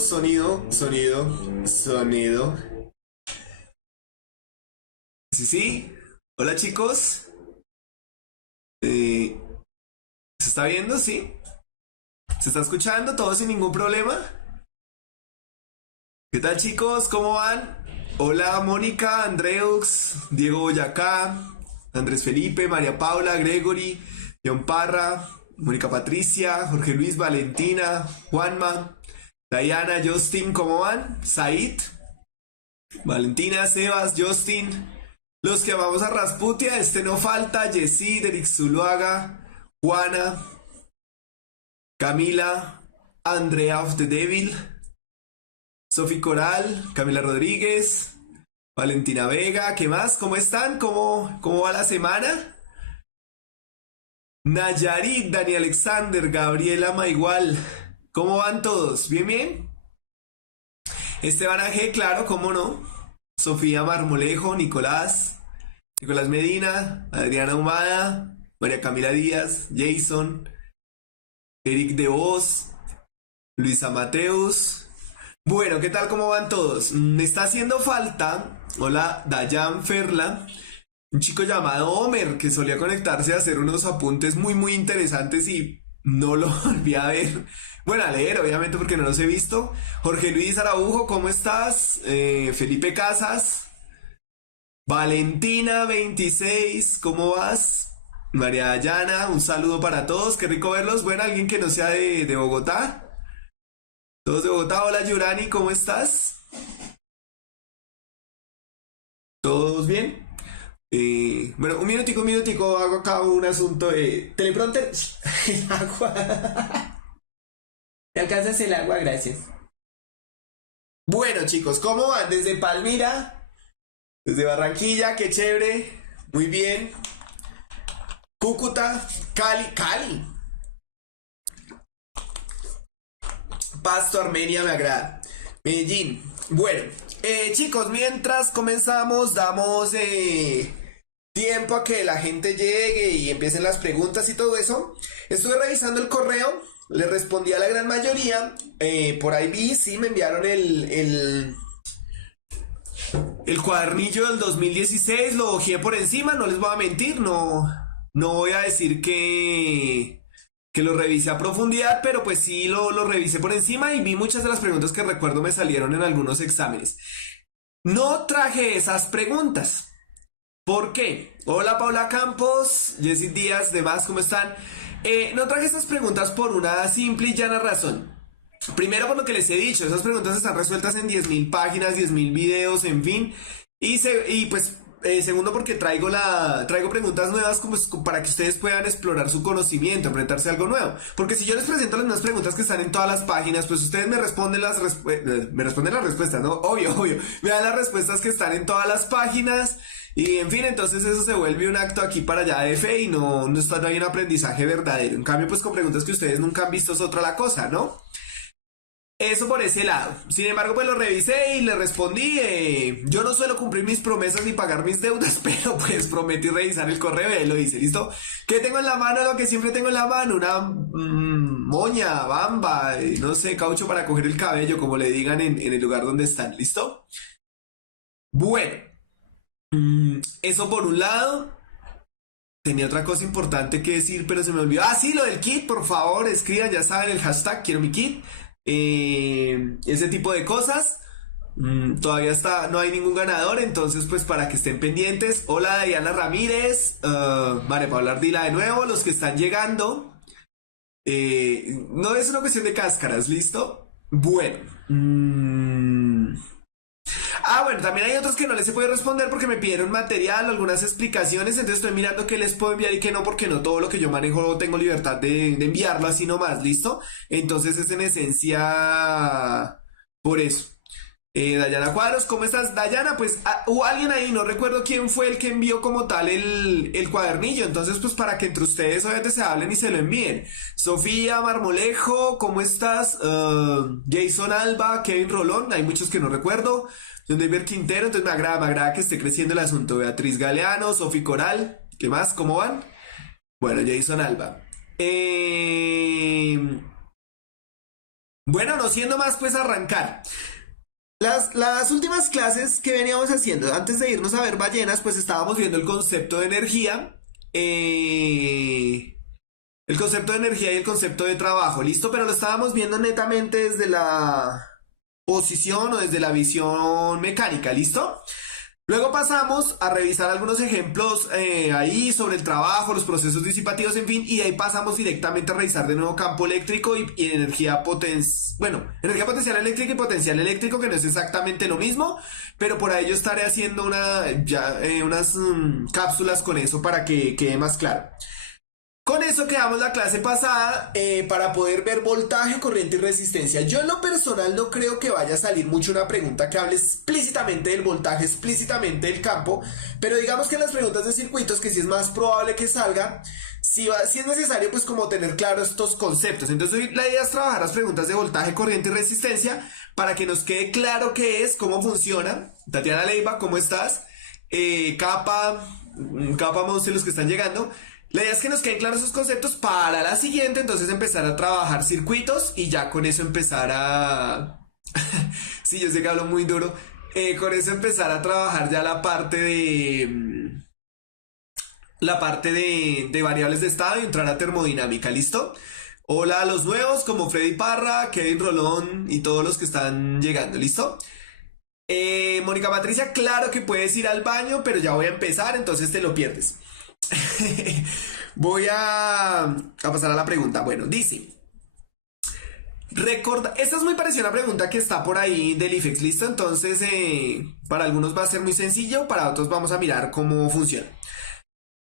sonido. Sí, sí. Hola chicos. Eh, ¿Se está viendo? Sí. ¿Se está escuchando? ¿Todo sin ningún problema? ¿Qué tal chicos? ¿Cómo van? Hola Mónica, Andreux, Diego Boyacá, Andrés Felipe, María Paula, Gregory, John Parra, Mónica Patricia, Jorge Luis, Valentina, Juanma, Diana, Justin, ¿cómo van? Said, Valentina, Sebas, Justin, los que amamos a Rasputia, este no falta, Yesid, Eric Zuluaga, Juana, Camila, Andrea of the Devil, Sofi Coral, Camila Rodríguez, Valentina Vega, ¿qué más? ¿Cómo están? ¿Cómo va la semana? Nayarit, Dani Alexander, Gabriela Maigual, ¿cómo van todos? ¿Bien, bien? Esteban AG, claro, ¿cómo no? Sofía Marmolejo, Nicolás Medina, Adriana Humada, María Camila Díaz, Jason, Eric De Vos, Luisa Mateus. Bueno, ¿qué tal? ¿Cómo van todos? Me está haciendo falta, hola, Dayan Ferla, un chico llamado Homer que solía conectarse a hacer unos apuntes muy interesantes y no lo volví a ver. Bueno, a leer, obviamente, porque no los he visto. Jorge Luis Araujo, ¿cómo estás? Felipe Casas, Valentina 26, ¿cómo vas? María Dayana, un saludo para todos, qué rico verlos. Bueno, alguien que no sea de Bogotá. Todos de Bogotá, hola Yurani, ¿cómo estás? ¿Todos bien? Bueno, un minutico, hago acá un asunto de teleprompter. El agua. ¿Te alcanzas el agua? Gracias. Bueno, chicos, ¿cómo van? Desde Palmira, desde Barranquilla, qué chévere. Muy bien. Cúcuta, Cali. Pasto, Armenia, me agrada. Medellín. Bueno, chicos, mientras comenzamos, damos tiempo a que la gente llegue y empiecen las preguntas y todo eso. Estuve revisando el correo, le respondí a la gran mayoría. Por ahí vi, sí, me enviaron el cuadernillo del 2016, lo hojeé por encima, no les voy a mentir, no voy a decir que lo revisé a profundidad, pero pues sí lo revisé por encima y vi muchas de las preguntas que recuerdo me salieron en algunos exámenes. No traje esas preguntas. ¿Por qué? Hola Paula Campos, Jessy Díaz, demás, ¿cómo están? No traje esas preguntas por una simple y llana razón. Primero por lo que les he dicho, esas preguntas están resueltas en 10.000 páginas, 10.000 videos, en fin. Y pues segundo porque traigo preguntas nuevas como para que ustedes puedan explorar su conocimiento, enfrentarse a algo nuevo. Porque si yo les presento las mismas preguntas que están en todas las páginas, pues ustedes me responden las respuestas, ¿no? Obvio. Me dan las respuestas que están en todas las páginas. Y en fin, entonces eso se vuelve un acto aquí para allá de fe y no hay un aprendizaje verdadero. En cambio, pues con preguntas que ustedes nunca han visto es otra la cosa, ¿no? Eso por ese lado. Sin embargo, pues lo revisé y le respondí. Yo no suelo cumplir mis promesas ni pagar mis deudas, pero pues prometí revisar el correo y ahí lo hice. ¿Listo? ¿Qué tengo en la mano? Lo que siempre tengo en la mano. Una moña, bamba, no sé, caucho para coger el cabello, como le digan en el lugar donde están. ¿Listo? Bueno, eso por un lado. Tenía otra cosa importante que decir, pero se me olvidó. Ah, sí, lo del kit, por favor, escriban, ya saben, el hashtag quiero mi kit. Ese tipo de cosas. Todavía no hay ningún ganador, entonces pues para que estén pendientes. Hola Diana Ramírez, vale, para hablar Dila de nuevo, los que están llegando. No es una cuestión de cáscaras, ¿listo? Bueno. Bueno, también hay otros que no les he podido responder porque me pidieron material, algunas explicaciones, entonces estoy mirando qué les puedo enviar y qué no, porque no todo lo que yo manejo tengo libertad de enviarlo así nomás, ¿listo? Entonces es en esencia por eso. Dayana Cuadros, ¿cómo estás? Dayana, pues hubo alguien ahí, no recuerdo quién fue el que envió como tal el cuadernillo, entonces pues para que entre ustedes obviamente se hablen y se lo envíen. Sofía Marmolejo, ¿cómo estás? Jason Alba, Kevin Rolón, hay muchos que no recuerdo. John David Quintero, entonces me agrada que esté creciendo el asunto. Beatriz Galeano, Sofi Coral, ¿qué más? ¿Cómo van? Bueno, Jason Alba. Bueno, no siendo más, pues arrancar. Las últimas clases que veníamos haciendo, antes de irnos a ver ballenas, pues estábamos viendo el concepto de energía. El concepto de energía y el concepto de trabajo, ¿listo? Pero lo estábamos viendo netamente desde la posición o desde la visión mecánica, ¿listo? Luego pasamos a revisar algunos ejemplos ahí sobre el trabajo, los procesos disipativos, en fin, y de ahí pasamos directamente a revisar de nuevo campo eléctrico y energía energía potencial eléctrica y potencial eléctrico, que no es exactamente lo mismo, pero por ahí yo estaré haciendo unas cápsulas con eso para que quede más claro. Con eso quedamos la clase pasada para poder ver voltaje, corriente y resistencia. Yo en lo personal no creo que vaya a salir mucho una pregunta que hable explícitamente del voltaje, explícitamente del campo, pero digamos que en las preguntas de circuitos, que sí es más probable que salga, si es necesario pues como tener claro estos conceptos. Entonces la idea es trabajar las preguntas de voltaje, corriente y resistencia para que nos quede claro qué es, cómo funciona. Tatiana Leiva, ¿cómo estás? Capa Monse, los que están llegando. La idea es que nos queden claros esos conceptos para la siguiente, entonces empezar a trabajar circuitos y ya con eso empezar a... Sí, yo sé que hablo muy duro. Con eso empezar a trabajar ya la parte de variables de estado y entrar a termodinámica, ¿listo? Hola a los nuevos como Freddy Parra, Kevin Rolón y todos los que están llegando, ¿listo? Mónica Patricia, claro que puedes ir al baño, pero ya voy a empezar, entonces te lo pierdes. Voy a pasar a la pregunta. Bueno, dice: recorda, esta es muy parecida a una pregunta que está por ahí del IFEX, ¿listo? Entonces, para algunos va a ser muy sencillo, para otros vamos a mirar cómo funciona.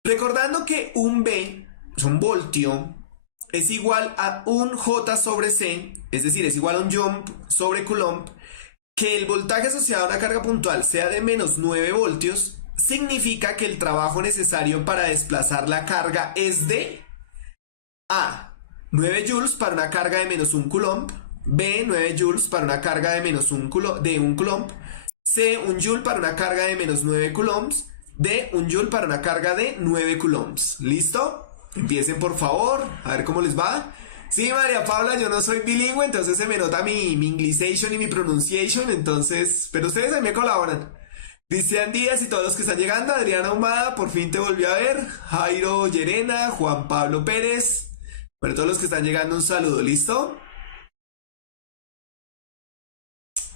Recordando que un B, es un voltio, es igual a un J sobre C, es decir, es igual a un Joule sobre Coulomb, que el voltaje asociado a una carga puntual sea de menos 9 voltios, significa que el trabajo necesario para desplazar la carga es de A, 9 joules para una carga de menos 1 coulomb, B, 9 joules para una carga de menos 1 coulomb, C, 1 joule para una carga de menos 9 coulombs, D, 1 joule para una carga de 9 coulombs. ¿Listo? Empiecen por favor, a ver cómo les va. Sí, María Paula, yo no soy bilingüe, entonces se me nota mi Englishation y mi pronunciation, entonces, pero ustedes ahí me colaboran. Cristian Díaz y todos los que están llegando, Adriana Ahumada, por fin te volví a ver, Jairo Llerena, Juan Pablo Pérez, bueno, todos los que están llegando un saludo, ¿listo?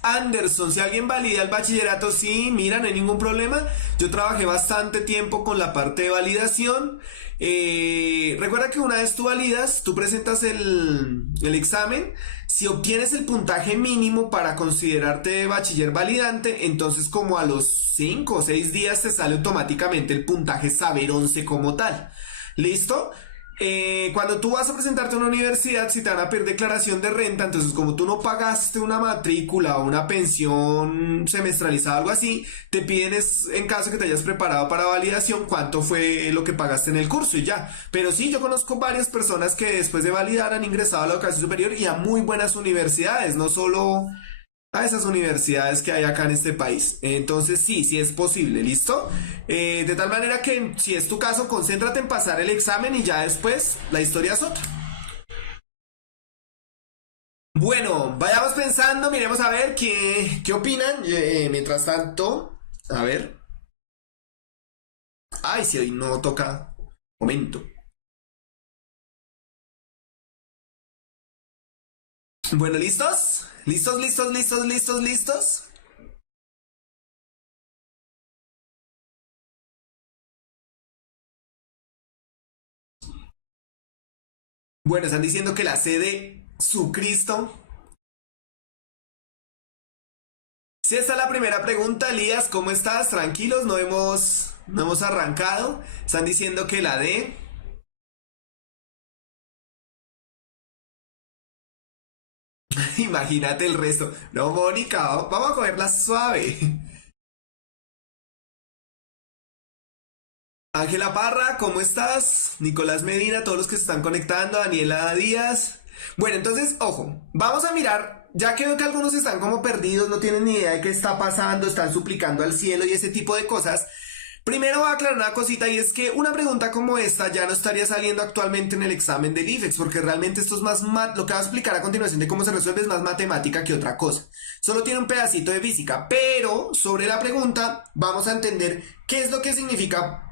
Anderson, si alguien valida el bachillerato, sí, mira, no hay ningún problema. Yo trabajé bastante tiempo con la parte de validación. Recuerda que una vez tú validas, tú presentas el examen. Si obtienes el puntaje mínimo para considerarte bachiller validante, entonces como a los 5 o 6 días te sale automáticamente el puntaje Saber 11 como tal. ¿Listo? Cuando tú vas a presentarte a una universidad, si te van a pedir declaración de renta, entonces como tú no pagaste una matrícula o una pensión semestralizada o algo así, te piden en caso que te hayas preparado para validación, cuánto fue lo que pagaste en el curso y ya. Pero sí, yo conozco varias personas que después de validar han ingresado a la educación superior y a muy buenas universidades, no solo a esas universidades que hay acá en este país. Entonces sí es posible, ¿listo? De tal manera que si es tu caso, concéntrate en pasar el examen y ya después la historia es otra. Bueno, vayamos pensando, miremos a ver qué opinan. Mientras tanto, a ver. Ay, si hoy no toca. Momento. Bueno, ¿listos? ¿Listos, listos, listos, listos, listos? Bueno, están diciendo que la C de su Cristo. Si esta es la primera pregunta, Elías, ¿cómo estás? Tranquilos, no hemos arrancado. Están diciendo que la D. Imagínate el resto. No, Mónica, vamos a cogerla suave. Ángela Parra, ¿cómo estás? Nicolás Medina, todos los que se están conectando, Daniela Díaz. Bueno, entonces, ojo, vamos a mirar, ya que veo que algunos están como perdidos, no tienen ni idea de qué está pasando, están suplicando al cielo y ese tipo de cosas. Primero voy a aclarar una cosita y es que una pregunta como esta ya no estaría saliendo actualmente en el examen del IFEX porque realmente esto es más, lo que voy a explicar a continuación de cómo se resuelve es más matemática que otra cosa. Solo tiene un pedacito de física, pero sobre la pregunta vamos a entender qué es lo que significa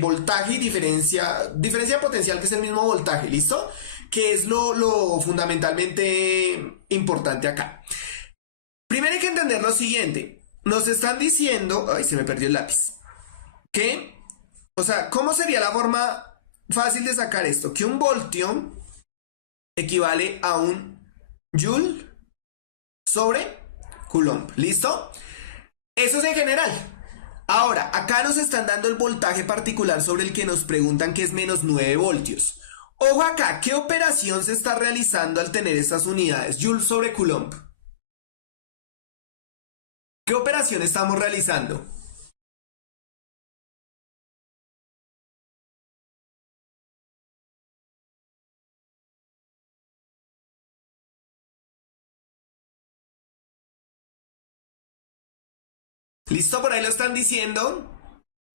voltaje y diferencia potencial, que es el mismo voltaje, ¿listo? Que es lo fundamentalmente importante acá. Primero hay que entender lo siguiente. Nos están diciendo... Ay, se me perdió el lápiz. ¿Qué? O sea, ¿cómo sería la forma fácil de sacar esto? Que un voltio equivale a un joule sobre coulomb. ¿Listo? Eso es en general. Ahora, acá nos están dando el voltaje particular sobre el que nos preguntan, que es menos 9 voltios. Ojo acá, ¿qué operación se está realizando al tener estas unidades? Joule sobre coulomb. ¿Qué operación estamos realizando? ¿Listo? Por ahí lo están diciendo.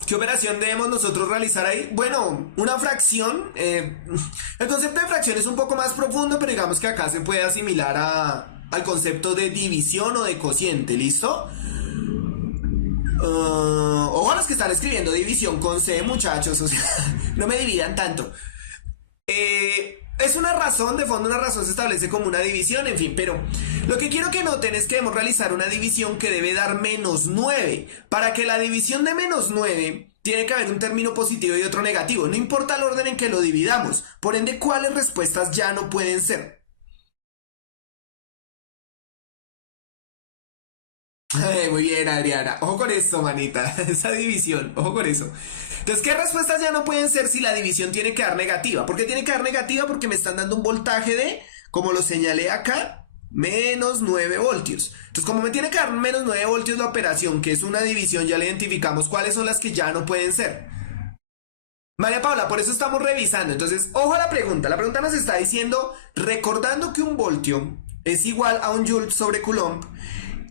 ¿Qué operación debemos nosotros realizar ahí? Bueno, una fracción. El concepto de fracción es un poco más profundo, pero digamos que acá se puede asimilar al concepto de división o de cociente. ¿Listo? Ojo a los que están escribiendo división con C, muchachos. O sea, no me dividan tanto. Es una razón, de fondo una razón se establece como una división, en fin, pero lo que quiero que noten es que debemos realizar una división que debe dar menos 9. Para que la división de menos 9 tiene que haber un término positivo y otro negativo, no importa el orden en que lo dividamos, por ende, ¿cuáles respuestas ya no pueden ser? Muy bien, Adriana. Ojo con esto, manita. Esa división. Ojo con eso. Entonces, ¿qué respuestas ya no pueden ser si la división tiene que dar negativa? ¿Por qué tiene que dar negativa? Porque me están dando un voltaje de, como lo señalé acá, menos 9 voltios. Entonces, como me tiene que dar menos 9 voltios la operación, que es una división, ya le identificamos cuáles son las que ya no pueden ser. María Paula, por eso estamos revisando. Entonces, ojo a la pregunta. La pregunta nos está diciendo, recordando que un voltio es igual a un joule sobre coulomb,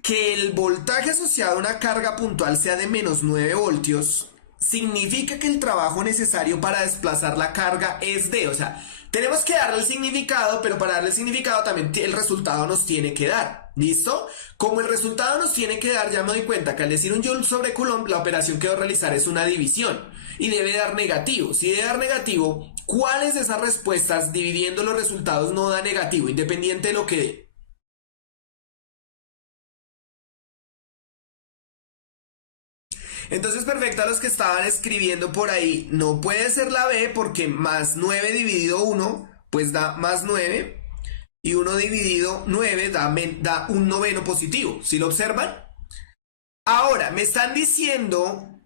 que el voltaje asociado a una carga puntual sea de menos 9 voltios, significa que el trabajo necesario para desplazar la carga es de, o sea, tenemos que darle el significado, pero para darle el significado también el resultado nos tiene que dar, ¿listo? Como el resultado nos tiene que dar, ya me doy cuenta que al decir un joule sobre coulomb, la operación que debo realizar es una división y debe dar negativo. Si debe dar negativo, ¿cuáles de esas respuestas dividiendo los resultados no da negativo, independiente de lo que dé? Entonces, perfecto, a los que estaban escribiendo por ahí, no puede ser la B porque más 9 dividido uno pues da más 9 y uno dividido 9 da un noveno positivo. ¿Sí lo observan? Ahora, me están diciendo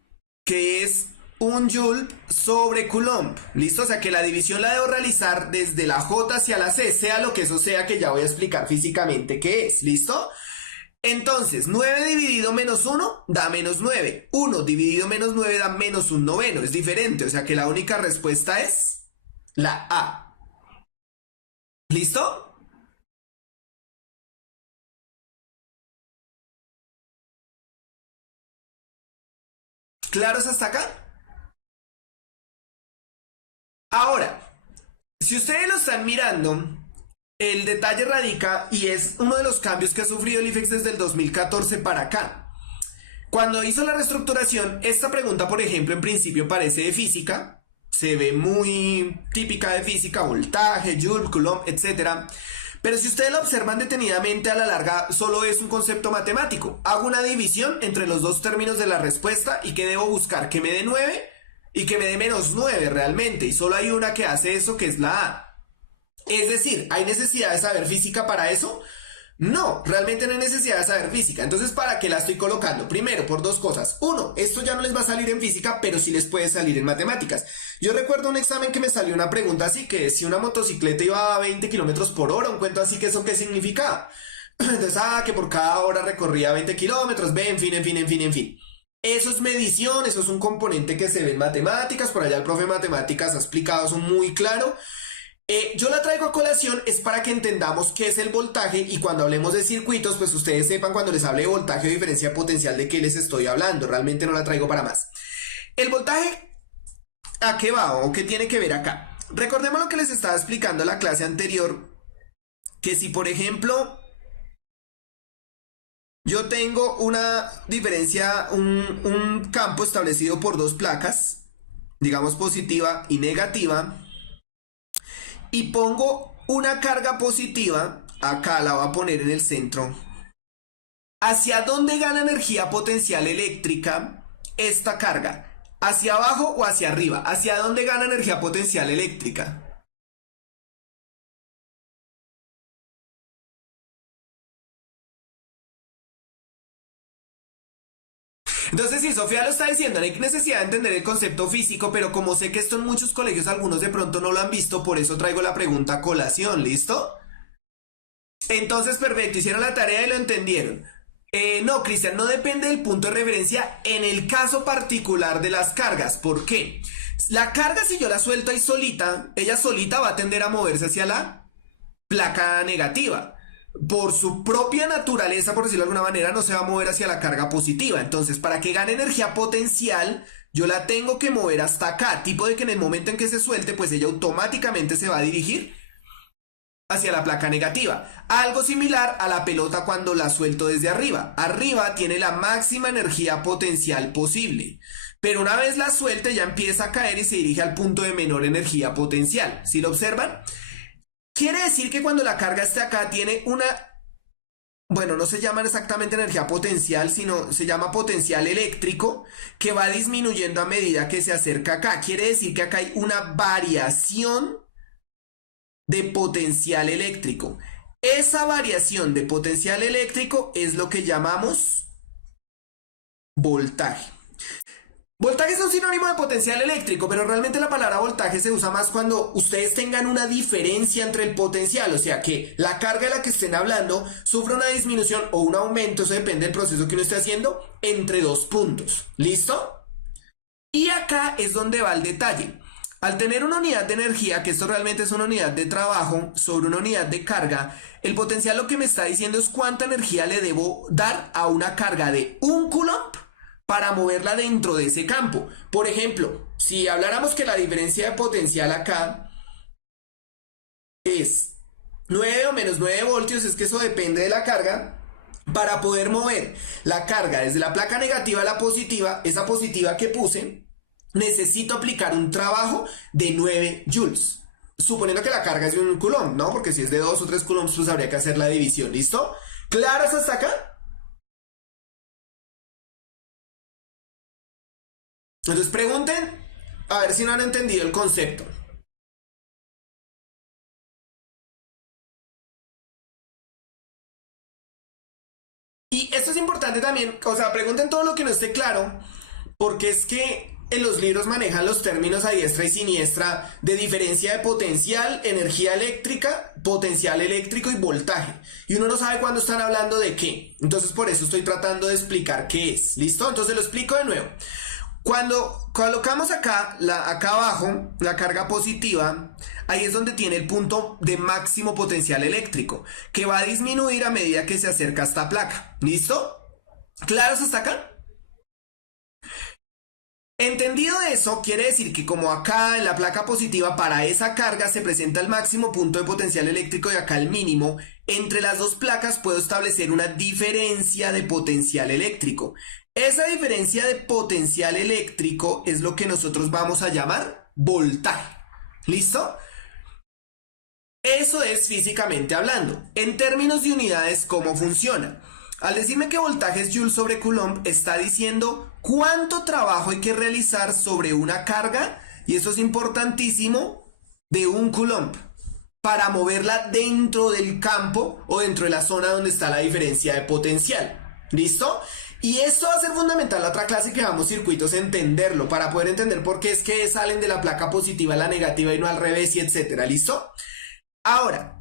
que es un joule sobre coulomb. ¿Listo? O sea que la división la debo realizar desde la J hacia la C, sea lo que eso sea, que ya voy a explicar físicamente qué es. ¿Listo? Entonces, 9 dividido menos uno da menos 9. 1 dividido menos 9 da menos un noveno. Es diferente, o sea que la única respuesta es la A. ¿Listo? ¿Claros hasta acá? Ahora, si ustedes lo están mirando, el detalle radica y es uno de los cambios que ha sufrido el IFEX desde el 2014 para acá. Cuando hizo la reestructuración, esta pregunta, por ejemplo, en principio parece de física, se ve muy típica de física, voltaje, joule, coulomb, etc. Pero si ustedes lo observan detenidamente, a la larga solo es un concepto matemático. Hago una división entre los dos términos de la respuesta y que debo buscar que me dé 9 y que me dé menos 9 realmente. Y solo hay una que hace eso, que es la A. Es decir, ¿hay necesidad de saber física para eso? No, realmente no hay necesidad de saber física. Entonces, ¿para qué la estoy colocando? Primero, por dos cosas. Uno, esto ya no les va a salir en física, pero sí les puede salir en matemáticas. Yo recuerdo un examen que me salió una pregunta así, que si una motocicleta iba a 20 kilómetros por hora, un cuento así, que eso qué significaba. Entonces, que por cada hora recorría 20 kilómetros, en fin. Eso es medición, eso es un componente que se ve en matemáticas, por allá el profe de matemáticas ha explicado eso muy claro. Yo la traigo a colación es para que entendamos qué es el voltaje y cuando hablemos de circuitos, pues ustedes sepan cuando les hable de voltaje o diferencia potencial de qué les estoy hablando. Realmente no la traigo para más. ¿El voltaje a qué va o qué tiene que ver acá? Recordemos lo que les estaba explicando en la clase anterior, que si por ejemplo yo tengo una diferencia, un campo establecido por dos placas, digamos positiva y negativa, y pongo una carga positiva, acá la voy a poner en el centro. ¿Hacia dónde gana energía potencial eléctrica esta carga? ¿Hacia abajo o hacia arriba? ¿Hacia dónde gana energía potencial eléctrica? Entonces, si Sofía lo está diciendo, no hay necesidad de entender el concepto físico, pero como sé que esto en muchos colegios algunos de pronto no lo han visto, por eso traigo la pregunta a colación, ¿listo? Entonces, perfecto, hicieron la tarea y lo entendieron. No, Cristian, no depende del punto de referencia en el caso particular de las cargas. ¿Por qué? La carga, si yo la suelto ahí solita, ella solita va a tender a moverse hacia la placa negativa. Por su propia naturaleza, por decirlo de alguna manera, no se va a mover hacia la carga positiva. Entonces, para que gane energía potencial, yo la tengo que mover hasta acá. Tipo de que en el momento en que se suelte, pues ella automáticamente se va a dirigir hacia la placa negativa. Algo similar a la pelota cuando la suelto desde arriba. Arriba tiene la máxima energía potencial posible. Pero una vez la suelte ya empieza a caer y se dirige al punto de menor energía potencial. ¿Sí lo observan? Quiere decir que cuando la carga está acá tiene una... Bueno, no se llama exactamente energía potencial, sino se llama potencial eléctrico, que va disminuyendo a medida que se acerca acá. Quiere decir que acá hay una variación de potencial eléctrico. Esa variación de potencial eléctrico es lo que llamamos voltaje. Voltaje es un sinónimo de potencial eléctrico, pero realmente la palabra voltaje se usa más cuando ustedes tengan una diferencia entre el potencial, o sea que la carga de la que estén hablando sufre una disminución o un aumento, eso depende del proceso que uno esté haciendo, entre dos puntos. ¿Listo? Y acá es donde va el detalle. Al tener una unidad de energía, que esto realmente es una unidad de trabajo sobre una unidad de carga, el potencial lo que me está diciendo es cuánta energía le debo dar a una carga de 1 coulomb para moverla dentro de ese campo. Por ejemplo, si habláramos que la diferencia de potencial acá es 9 o menos 9 voltios, es que eso depende de la carga. Para poder mover la carga desde la placa negativa a la positiva, esa positiva que puse, necesito aplicar un trabajo de 9 joules. Suponiendo que la carga es de 1 coulomb, ¿no? Porque si es de 2 o 3 coulombs, pues habría que hacer la división, ¿listo? ¿Claros hasta acá? Entonces pregunten a ver si no han entendido el concepto. Y esto es importante también, o sea, pregunten todo lo que no esté claro, porque es que en los libros manejan los términos a diestra y siniestra de diferencia de potencial, energía eléctrica, potencial eléctrico y voltaje. Y uno no sabe cuándo están hablando de qué. Entonces por eso estoy tratando de explicar qué es. ¿Listo? Entonces lo explico de nuevo. Cuando colocamos acá abajo, la carga positiva, ahí es donde tiene el punto de máximo potencial eléctrico, que va a disminuir a medida que se acerca a esta placa. ¿Listo? ¿Claros hasta acá? Entendido eso, quiere decir que como acá en la placa positiva para esa carga se presenta el máximo punto de potencial eléctrico y acá el mínimo, entre las dos placas puedo establecer una diferencia de potencial eléctrico. Esa diferencia de potencial eléctrico es lo que nosotros vamos a llamar voltaje. ¿Listo? Eso es físicamente hablando. En términos de unidades, ¿cómo funciona? Al decirme que voltaje es Joule sobre Coulomb, está diciendo cuánto trabajo hay que realizar sobre una carga, y eso es importantísimo, de 1 Coulomb, para moverla dentro del campo o dentro de la zona donde está la diferencia de potencial. ¿Listo? Y esto va a ser fundamental la otra clase que vamos circuitos, entenderlo, para poder entender por qué es que salen de la placa positiva a la negativa y no al revés y etcétera. ¿Listo? Ahora,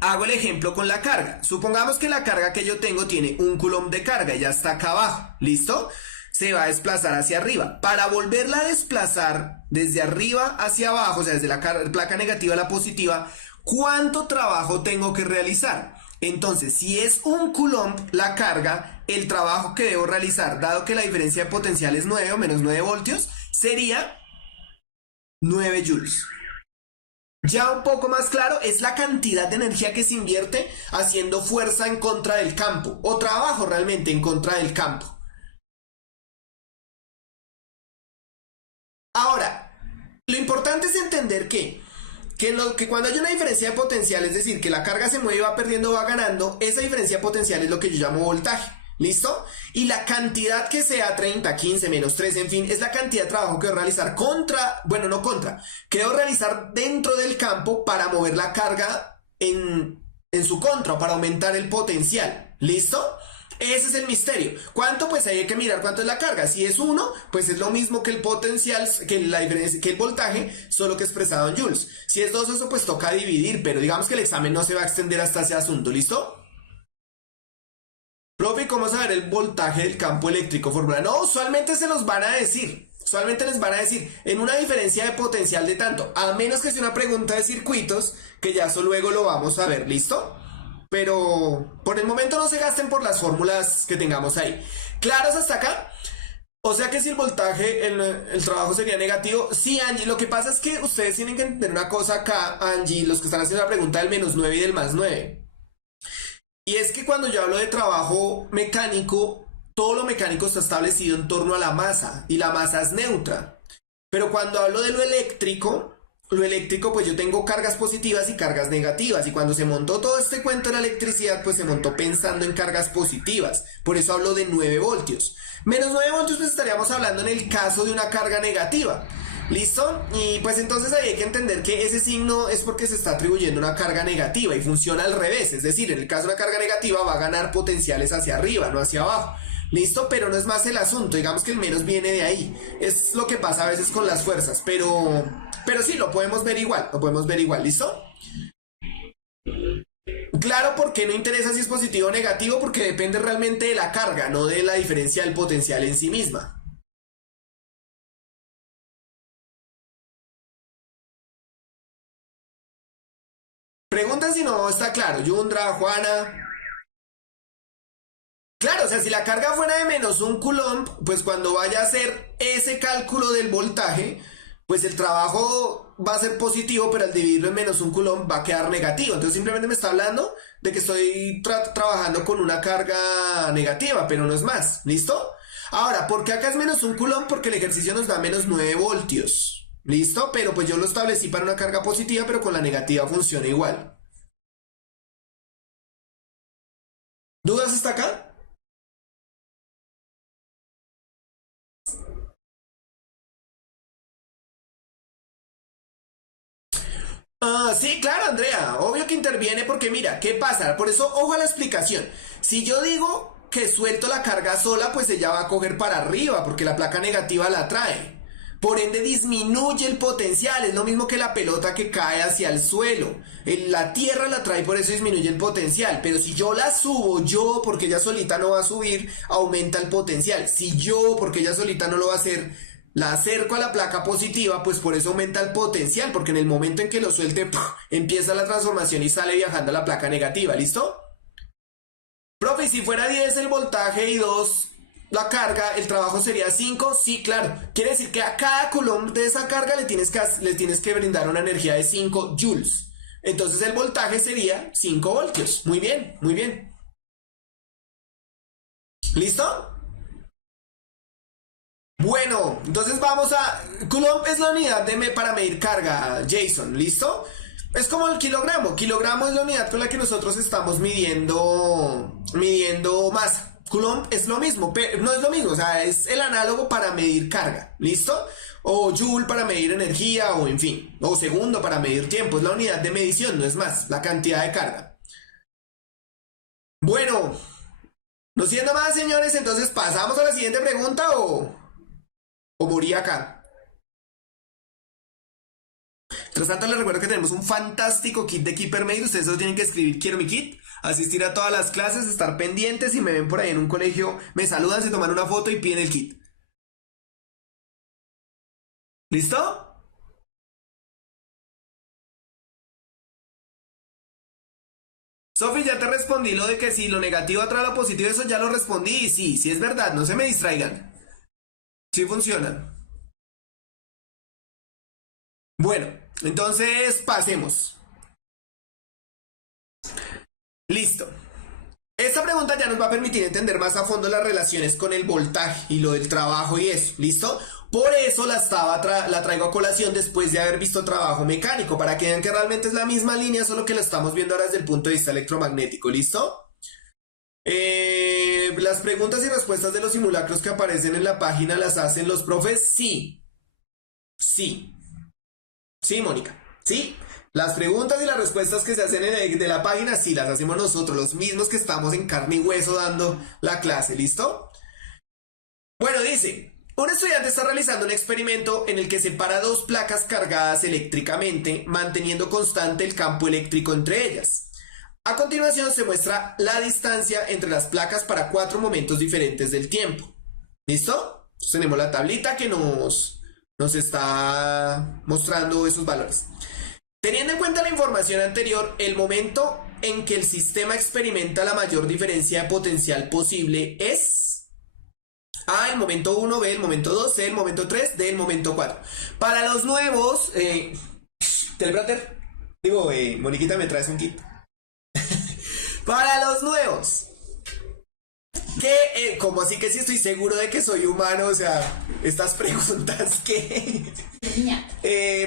hago el ejemplo con la carga. Supongamos que la carga que yo tengo tiene 1 coulomb de carga, ya está acá abajo, ¿listo? Se va a desplazar hacia arriba. Para volverla a desplazar desde arriba hacia abajo, o sea, desde la placa negativa a la positiva, ¿cuánto trabajo tengo que realizar? Entonces, si es un coulomb la carga, el trabajo que debo realizar, dado que la diferencia de potencial es 9 o menos 9 voltios, sería 9 joules. Ya un poco más claro, es la cantidad de energía que se invierte haciendo fuerza en contra del campo, o trabajo realmente en contra del campo. Ahora, lo importante es entender que cuando hay una diferencia de potencial, es decir, que la carga se mueve, va perdiendo, va ganando, esa diferencia de potencial es lo que yo llamo voltaje. ¿Listo? Y la cantidad que sea 30, 15, menos 3, en fin, es la cantidad de trabajo que debo realizar contra, bueno, no contra, que debo realizar dentro del campo para mover la carga en su contra, para aumentar el potencial. ¿Listo? Ese es el misterio. ¿Cuánto? Pues ahí hay que mirar cuánto es la carga. Si es uno, pues es lo mismo que el potencial, que la diferencia, que el voltaje, solo que expresado en joules. Si es 2, eso pues toca dividir, pero digamos que el examen no se va a extender hasta ese asunto. ¿Listo? Profe, ¿cómo saber el voltaje del campo eléctrico? Fórmula. No, usualmente se los van a decir. Usualmente les van a decir en una diferencia de potencial de tanto. A menos que sea una pregunta de circuitos, que ya eso luego lo vamos a ver. ¿Listo? Pero por el momento no se gasten por las fórmulas que tengamos ahí. ¿Claros hasta acá? O sea que si el voltaje, el trabajo sería negativo. Sí, Angie, lo que pasa es que ustedes tienen que entender una cosa acá, Angie, los que están haciendo la pregunta del menos 9 y del más 9. Y es que cuando yo hablo de trabajo mecánico, todo lo mecánico está establecido en torno a la masa y la masa es neutra. Pero cuando hablo de lo eléctrico pues yo tengo cargas positivas y cargas negativas. Y cuando se montó todo este cuento de la electricidad, pues se montó pensando en cargas positivas. Por eso hablo de 9 voltios. Menos 9 voltios pues estaríamos hablando en el caso de una carga negativa. ¿Listo? Y pues entonces ahí hay que entender que ese signo es porque se está atribuyendo una carga negativa y funciona al revés. Es decir, en el caso de una carga negativa va a ganar potenciales hacia arriba, no hacia abajo. ¿Listo? Pero no es más el asunto. Digamos que el menos viene de ahí. Es lo que pasa a veces con las fuerzas. Pero sí, lo podemos ver igual. Lo podemos ver igual. ¿Listo? Claro, porque no interesa si es positivo o negativo, porque depende realmente de la carga, no de la diferencia del potencial en sí misma. Pregunta si no está claro. Yundra, Juana. Claro, o sea, si la carga fuera de menos un coulomb, pues cuando vaya a hacer ese cálculo del voltaje, pues el trabajo va a ser positivo, pero al dividirlo en menos un coulomb va a quedar negativo. Entonces simplemente me está hablando de que estoy trabajando con una carga negativa, pero no es más. ¿Listo? Ahora, ¿por qué acá es menos un coulomb? Porque el ejercicio nos da menos 9 voltios. ¿Listo? Pero pues yo lo establecí para una carga positiva, pero con la negativa funciona igual. ¿Dudas hasta acá? Ah, sí, claro, Andrea. Obvio que interviene porque mira, ¿qué pasa? Por eso, ojo a la explicación. Si yo digo que suelto la carga sola, pues ella va a coger para arriba porque la placa negativa la trae. Por ende disminuye el potencial. Es lo mismo que la pelota que cae hacia el suelo. La tierra la trae, por eso disminuye el potencial. Pero si yo la subo, yo, porque ella solita no va a subir, aumenta el potencial. Si yo, porque ella solita no lo va a hacer, la acerco a la placa positiva, pues por eso aumenta el potencial, porque en el momento en que lo suelte, ¡puf!, empieza la transformación y sale viajando a la placa negativa, ¿listo? Profe, si fuera 10 el voltaje y 2 la carga, el trabajo sería 5. Sí, claro. Quiere decir que a cada coulomb de esa carga le tienes que brindar una energía de 5 joules. Entonces el voltaje sería 5 voltios. Muy bien, muy bien. ¿Listo? Bueno, entonces vamos a... Coulomb es la unidad para medir carga, Jason, ¿listo? Es como el kilogramo. Kilogramo es la unidad con la que nosotros estamos midiendo masa. Coulomb es lo mismo, pero no es lo mismo, o sea, es el análogo para medir carga, ¿listo? O joule para medir energía, o en fin, o segundo para medir tiempo, es la unidad de medición, no es más, la cantidad de carga. Bueno, no siendo más, señores, entonces pasamos a la siguiente pregunta o morí acá. Tras tanto, les recuerdo que tenemos un fantástico kit de Keeper Made. Ustedes solo tienen que escribir quiero mi kit, asistir a todas las clases, estar pendientes. Si me ven por ahí en un colegio, me saludan, se toman una foto y piden el kit. ¿Listo? Sofi, ya te respondí lo de que si lo negativo atrae lo positivo, eso ya lo respondí y sí, sí es verdad, no se me distraigan. Sí funciona. Bueno, entonces pasemos. Listo. Esta pregunta ya nos va a permitir entender más a fondo las relaciones con el voltaje y lo del trabajo y eso, ¿listo? Por eso la traigo a colación después de haber visto trabajo mecánico, para que vean que realmente es la misma línea, solo que la estamos viendo ahora desde el punto de vista electromagnético, ¿listo? Las preguntas y respuestas de los simulacros que aparecen en la página las hacen los profes, sí, sí, sí, Mónica, sí. Las preguntas y las respuestas que se hacen de la página, sí, las hacemos nosotros, los mismos que estamos en carne y hueso dando la clase, ¿listo? Bueno, dice, un estudiante está realizando un experimento en el que separa dos placas cargadas eléctricamente, manteniendo constante el campo eléctrico entre ellas. A continuación se muestra la distancia entre las placas para 4 momentos diferentes del tiempo. ¿Listo? Entonces tenemos la tablita que nos está mostrando esos valores. Teniendo en cuenta la información anterior, el momento en que el sistema experimenta la mayor diferencia de potencial posible es A, el momento 1, B, el momento 2, C, el momento 3, D, el momento 4. Para los nuevos, Telebrater, digo, Moniquita, me traes un kit. Para los nuevos, que, como así que sí estoy seguro de que soy humano, o sea, estas preguntas que...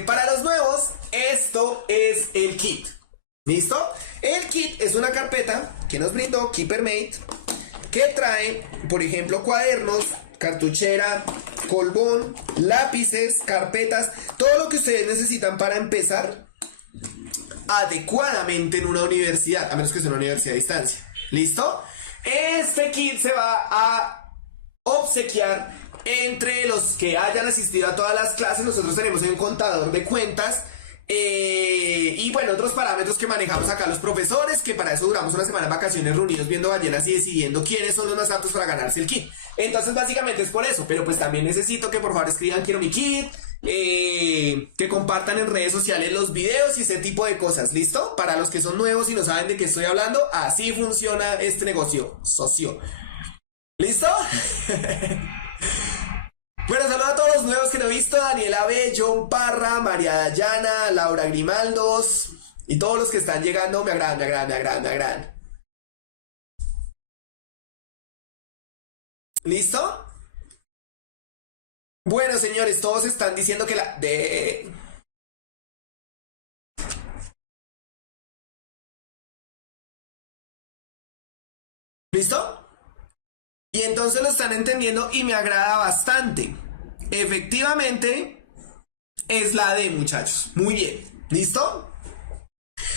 para los nuevos, esto es el kit. ¿Listo? El kit es una carpeta que nos brindó KeeperMate, que trae, por ejemplo, cuadernos, cartuchera, colbón, lápices, carpetas, todo lo que ustedes necesitan para empezar adecuadamente en una universidad, a menos que sea una universidad a distancia. ¿Listo? Este kit se va a obsequiar entre los que hayan asistido a todas las clases. Nosotros tenemos un contador de cuentas y bueno, otros parámetros que manejamos acá los profesores, que para eso duramos una semana de vacaciones reunidos viendo ballenas y decidiendo quiénes son los más aptos para ganarse el kit. Entonces básicamente es por eso, pero pues también necesito que por favor escriban quiero mi kit, que compartan en redes sociales los videos y ese tipo de cosas, ¿listo? Para los que son nuevos y no saben de qué estoy hablando, así funciona este negocio, socio. ¿Listo? Bueno, saludos a todos los nuevos que no he visto, Daniela B, John Parra, María Dayana, Laura Grimaldos y todos los que están llegando, me agradan, me agradan, me agradan, me agradan. ¿Listo? Bueno, señores, todos están diciendo que la de... ¿Listo? Y entonces lo están entendiendo y me agrada bastante. Efectivamente, es la D, muchachos. Muy bien. ¿Listo?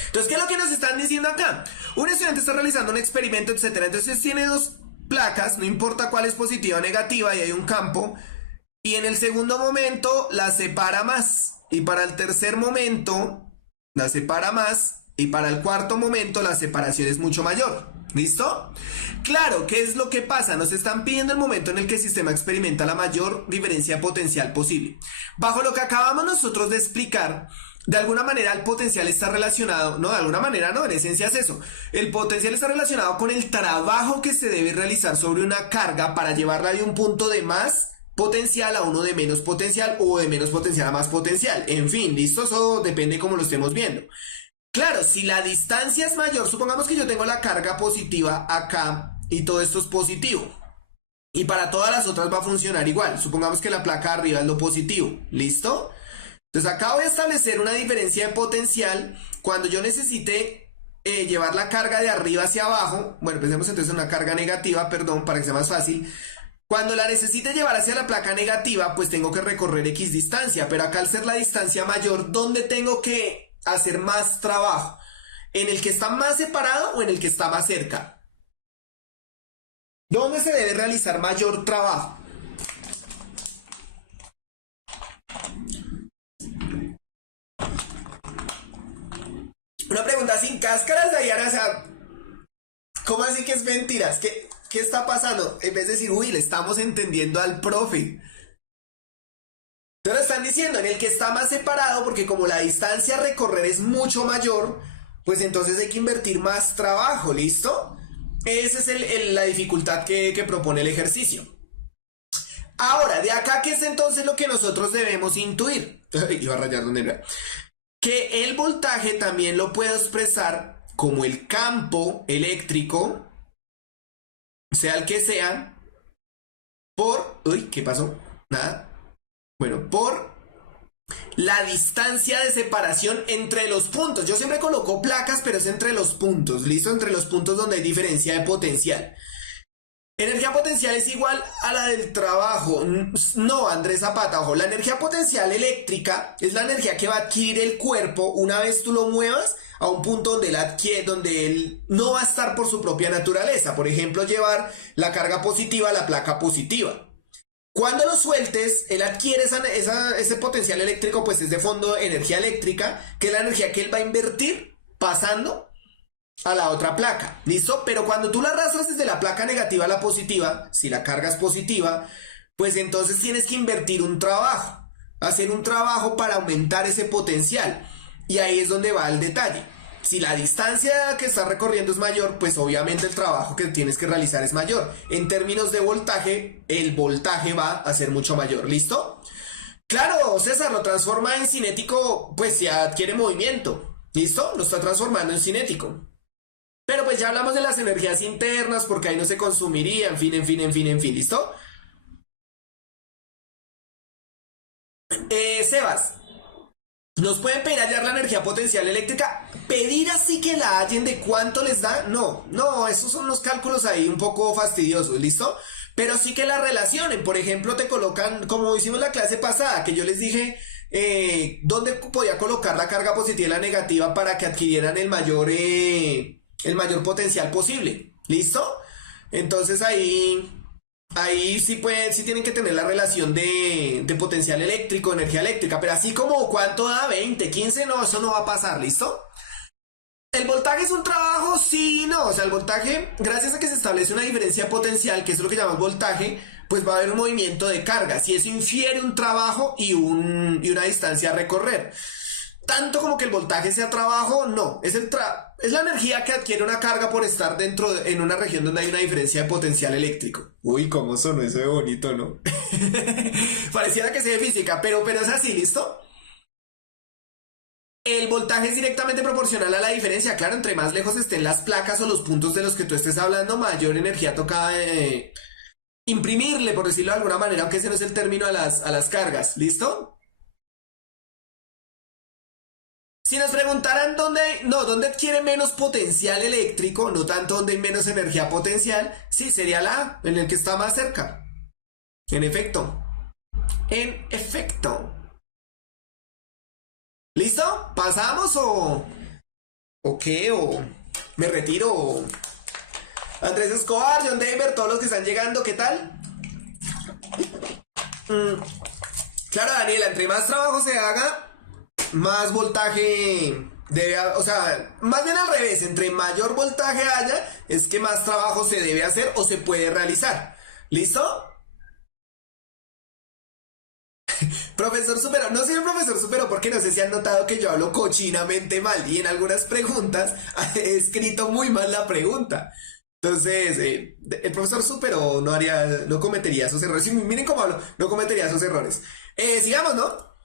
Entonces, ¿qué es lo que nos están diciendo acá? Un estudiante está realizando un experimento, etcétera. Entonces tiene dos placas, no importa cuál es positiva o negativa, y hay un campo. Y en el segundo momento la separa más. Y para el tercer momento la separa más. Y para el cuarto momento la separación es mucho mayor. ¿Listo? Claro, ¿qué es lo que pasa? Nos están pidiendo el momento en el que el sistema experimenta la mayor diferencia potencial posible. Bajo lo que acabamos nosotros de explicar, de alguna manera el potencial está relacionado, no, de alguna manera no, en esencia es eso. El potencial está relacionado con el trabajo que se debe realizar sobre una carga para llevarla de un punto de más potencial a uno de menos potencial o de menos potencial a más potencial. En fin, ¿listo? Eso depende cómo lo estemos viendo. Claro, si la distancia es mayor, supongamos que yo tengo la carga positiva acá y todo esto es positivo. Y para todas las otras va a funcionar igual. Supongamos que la placa de arriba es lo positivo. ¿Listo? Entonces acá voy a establecer una diferencia de potencial cuando yo necesite llevar la carga de arriba hacia abajo. Bueno, pensemos entonces en una carga negativa, perdón, para que sea más fácil. Cuando la necesite llevar hacia la placa negativa, pues tengo que recorrer X distancia. Pero acá al ser la distancia mayor, ¿dónde tengo que hacer más trabajo? ¿En el que está más separado o en el que está más cerca? ¿Dónde se debe realizar mayor trabajo? Una pregunta sin cáscaras, Diana, o sea, ¿cómo así que es mentiras? ¿Qué está pasando? En vez de decir, uy, le estamos entendiendo al profe. Entonces están diciendo, en el que está más separado, porque como la distancia a recorrer es mucho mayor, pues entonces hay que invertir más trabajo, ¿listo? Esa es la dificultad que propone el ejercicio. Ahora, de acá, ¿qué es entonces lo que nosotros debemos intuir? Iba a rayar donde era. Que el voltaje también lo puedo expresar como el campo eléctrico, sea el que sea, por... Uy, ¿qué pasó? Nada. Bueno, por la distancia de separación entre los puntos. Yo siempre coloco placas, pero es entre los puntos, ¿listo? Entre los puntos donde hay diferencia de potencial. Energía potencial es igual a la del trabajo. No, Andrés Zapata, ojo. La energía potencial eléctrica es la energía que va a adquirir el cuerpo una vez tú lo muevas a un punto donde él adquiere, donde él no va a estar por su propia naturaleza. Por ejemplo, llevar la carga positiva a la placa positiva. Cuando lo sueltes, él adquiere ese potencial eléctrico, pues es de fondo energía eléctrica, que es la energía que él va a invertir pasando a la otra placa, ¿listo? Pero cuando tú la arrastras desde la placa negativa a la positiva, si la carga es positiva, pues entonces tienes que invertir un trabajo, hacer un trabajo para aumentar ese potencial. Y ahí es donde va el detalle. Si la distancia que estás recorriendo es mayor, pues obviamente el trabajo que tienes que realizar es mayor. En términos de voltaje, el voltaje va a ser mucho mayor, ¿listo? Claro, César lo transforma en cinético, pues ya adquiere movimiento, ¿listo? Lo está transformando en cinético. Pero pues ya hablamos de las energías internas, porque ahí no se consumiría, en fin, ¿listo? Sebas, ¿nos pueden pedir hallar la energía potencial eléctrica? ¿Pedir así que la hallen de cuánto les da? No, esos son unos cálculos ahí un poco fastidiosos, ¿listo? Pero sí que la relacionen. Por ejemplo, te colocan, como hicimos la clase pasada, que yo les dije dónde podía colocar la carga positiva y la negativa para que adquirieran el mayor potencial posible, ¿listo? Entonces ahí sí tienen que tener la relación de potencial eléctrico, energía eléctrica, pero así como cuánto da, 20, 15, no, eso no va a pasar, ¿listo? ¿El voltaje es un trabajo? Sí y no. O sea, el voltaje, gracias a que se establece una diferencia potencial, que es lo que llamamos voltaje, pues va a haber un movimiento de carga. Si eso infiere un trabajo y una distancia a recorrer. Tanto como que el voltaje sea trabajo, no. Es la energía que adquiere una carga por estar en una región donde hay una diferencia de potencial eléctrico. Uy, cómo sonó eso de bonito, ¿no? Pareciera que sea de física, pero es así, ¿listo? El voltaje es directamente proporcional a la diferencia. Claro, entre más lejos estén las placas o los puntos de los que tú estés hablando, mayor energía toca imprimirle, por decirlo de alguna manera, aunque ese no es el término a las cargas. ¿Listo? Si nos preguntaran dónde adquiere menos potencial eléctrico, no tanto donde hay menos energía potencial, sí, sería la A, en el que está más cerca. En efecto. En efecto. ¿Listo? ¿Pasamos o qué? ¿O me retiro? Andrés Escobar, John Denver, todos los que están llegando, ¿qué tal? Claro, Daniela, entre más trabajo se haga, más voltaje debe, o sea, más bien al revés, entre mayor voltaje haya, es que más trabajo se debe hacer o se puede realizar. ¿Listo? Profesor Supero, no soy el profesor Supero porque no sé si han notado que yo hablo cochinamente mal y en algunas preguntas he escrito muy mal la pregunta. Entonces, el profesor Supero no cometería esos errores. Sí, miren cómo hablo, no cometería esos errores. Sigamos, ¿no?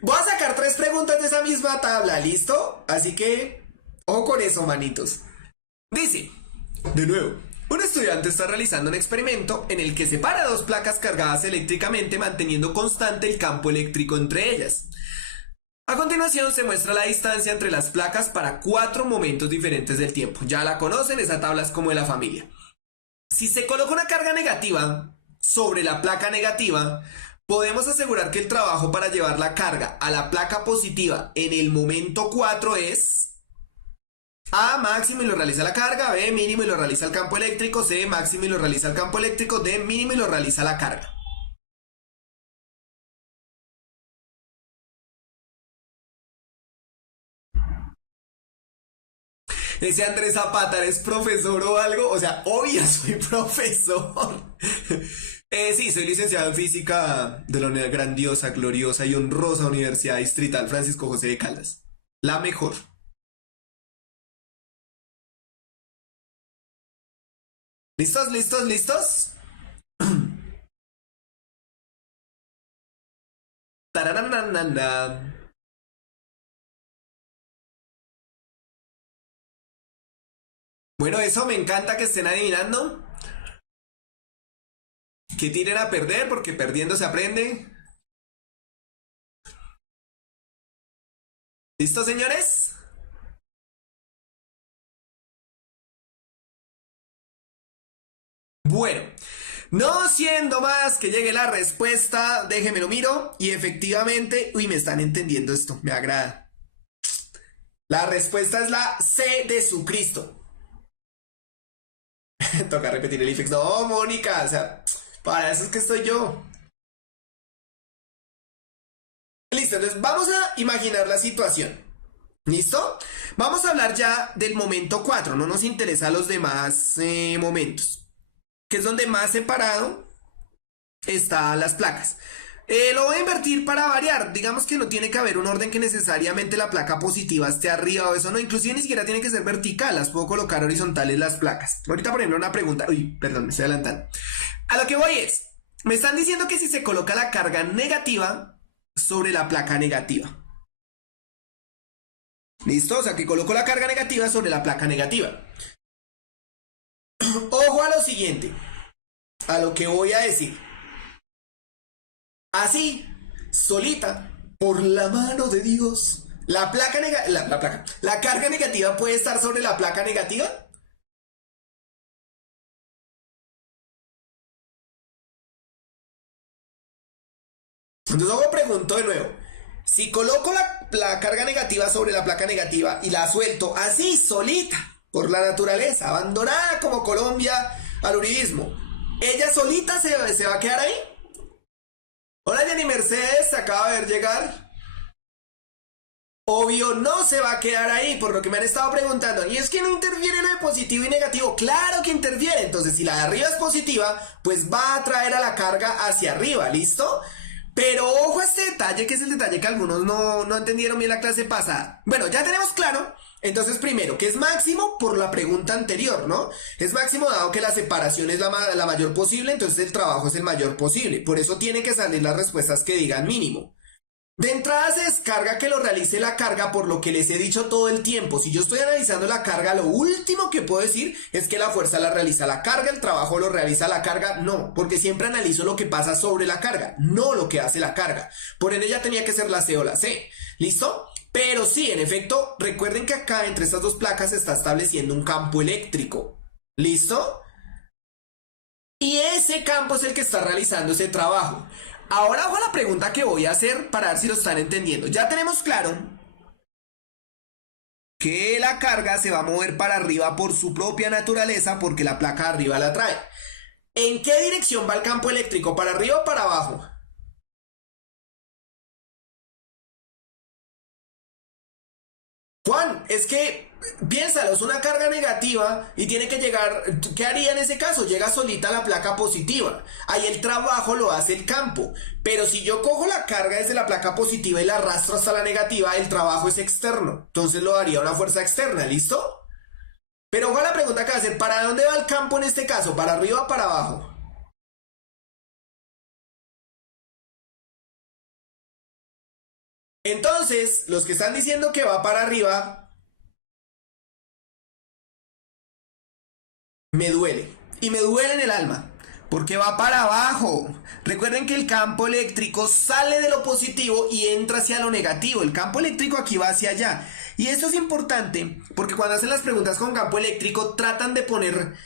Voy a sacar 3 preguntas de esa misma tabla, ¿listo? Así que, ojo con eso, manitos. Dice, de nuevo, un estudiante está realizando un experimento en el que separa 2 placas cargadas eléctricamente manteniendo constante el campo eléctrico entre ellas. A continuación se muestra la distancia entre las placas para 4 momentos diferentes del tiempo. Ya la conocen, esa tabla es como de la familia. Si se coloca una carga negativa sobre la placa negativa, podemos asegurar que el trabajo para llevar la carga a la placa positiva en el momento 4 es... A máximo y lo realiza la carga, B mínimo y lo realiza el campo eléctrico, C máximo y lo realiza el campo eléctrico, D mínimo y lo realiza la carga. Ese Andrés Zapata, ¿eres profesor o algo? O sea, obvio soy profesor. Sí, soy licenciado en física de la grandiosa, gloriosa y honrosa Universidad Distrital Francisco José de Caldas. La mejor. ¿Listos, listos, listos? Tararararara. Bueno, eso me encanta que estén adivinando. Que tiren a perder porque perdiendo se aprende. ¿Listos, señores? Bueno, no siendo más que llegue la respuesta, déjenme lo miro y efectivamente, uy, me están entendiendo esto, me agrada. La respuesta es la C de su Cristo. Toca repetir el IFEX. No, Mónica, o sea, para eso es que estoy yo. Listo, entonces vamos a imaginar la situación. ¿Listo? Vamos a hablar ya del momento 4. No nos interesa los demás momentos, que es donde más separado están las placas. Lo voy a invertir para variar. Digamos que no tiene que haber un orden que necesariamente la placa positiva esté arriba o eso no. Inclusive ni siquiera tiene que ser vertical. Las puedo colocar horizontales las placas. Ahorita por ejemplo una pregunta. Uy, perdón, me estoy adelantando. A lo que voy es, me están diciendo que si se coloca la carga negativa sobre la placa negativa. ¿Listo? O sea, que coloco la carga negativa sobre la placa negativa. Ojo a lo siguiente, a lo que voy a decir. Así, solita, por la mano de Dios, la carga negativa puede estar sobre la placa negativa. Entonces luego pregunto de nuevo. Si coloco la carga negativa sobre la placa negativa y la suelto así, solita, por la naturaleza, abandonada como Colombia al uribismo, ¿ella solita se va a quedar ahí? Hola Jenny Mercedes, se acaba de ver llegar. Obvio no se va a quedar ahí, por lo que me han estado preguntando. Y es que no interfiere lo de positivo y negativo. Claro que interfiere. Entonces, si la de arriba es positiva, pues va a traer a la carga hacia arriba, ¿listo? Pero ojo a este detalle, que es el detalle que algunos no entendieron bien la clase pasada. Bueno, ya tenemos claro. Entonces, primero, que es máximo por la pregunta anterior, ¿no? Es máximo dado que la separación es la mayor posible, entonces el trabajo es el mayor posible. Por eso tienen que salir las respuestas que digan mínimo. De entrada se descarga que lo realice la carga, por lo que les he dicho todo el tiempo. Si yo estoy analizando la carga, lo último que puedo decir es que la fuerza la realiza la carga, el trabajo lo realiza la carga. No, porque siempre analizo lo que pasa sobre la carga, no lo que hace la carga. Por ende ya tenía que ser la C o la C. ¿Listo? Pero sí, en efecto, recuerden que acá entre estas dos placas se está estableciendo un campo eléctrico. ¿Listo? Y ese campo es el que está realizando ese trabajo. Ahora ojo a la pregunta que voy a hacer para ver si lo están entendiendo. Ya tenemos claro que la carga se va a mover para arriba por su propia naturaleza porque la placa de arriba la trae. ¿En qué dirección va el campo eléctrico? ¿Para arriba o para abajo? Juan, es que piénsalo, es una carga negativa y tiene que llegar. ¿Qué haría en ese caso? Llega solita la placa positiva. Ahí el trabajo lo hace el campo. Pero si yo cojo la carga desde la placa positiva y la arrastro hasta la negativa, el trabajo es externo. Entonces lo daría una fuerza externa, ¿listo? Pero ojo a la pregunta que va a hacer: ¿para dónde va el campo en este caso? ¿Para arriba o para abajo? Entonces, los que están diciendo que va para arriba, me duele. Y me duele en el alma. Porque va para abajo. Recuerden que el campo eléctrico sale de lo positivo y entra hacia lo negativo. El campo eléctrico aquí va hacia allá. Y esto es importante porque cuando hacen las preguntas con campo eléctrico tratan de poner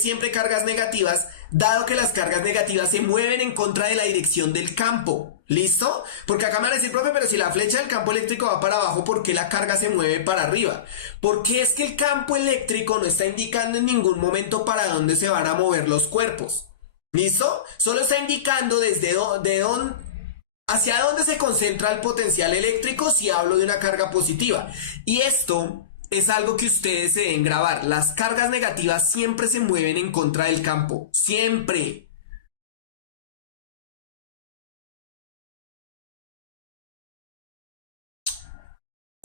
siempre cargas negativas, dado que las cargas negativas se mueven en contra de la dirección del campo. ¿Listo? Porque acá me van a decir, profe, pero si la flecha del campo eléctrico va para abajo, ¿por qué la carga se mueve para arriba? Porque es que el campo eléctrico no está indicando en ningún momento para dónde se van a mover los cuerpos. ¿Listo? Solo está indicando hacia dónde se concentra el potencial eléctrico si hablo de una carga positiva. Y esto es algo que ustedes se deben grabar. Las cargas negativas siempre se mueven en contra del campo. Siempre.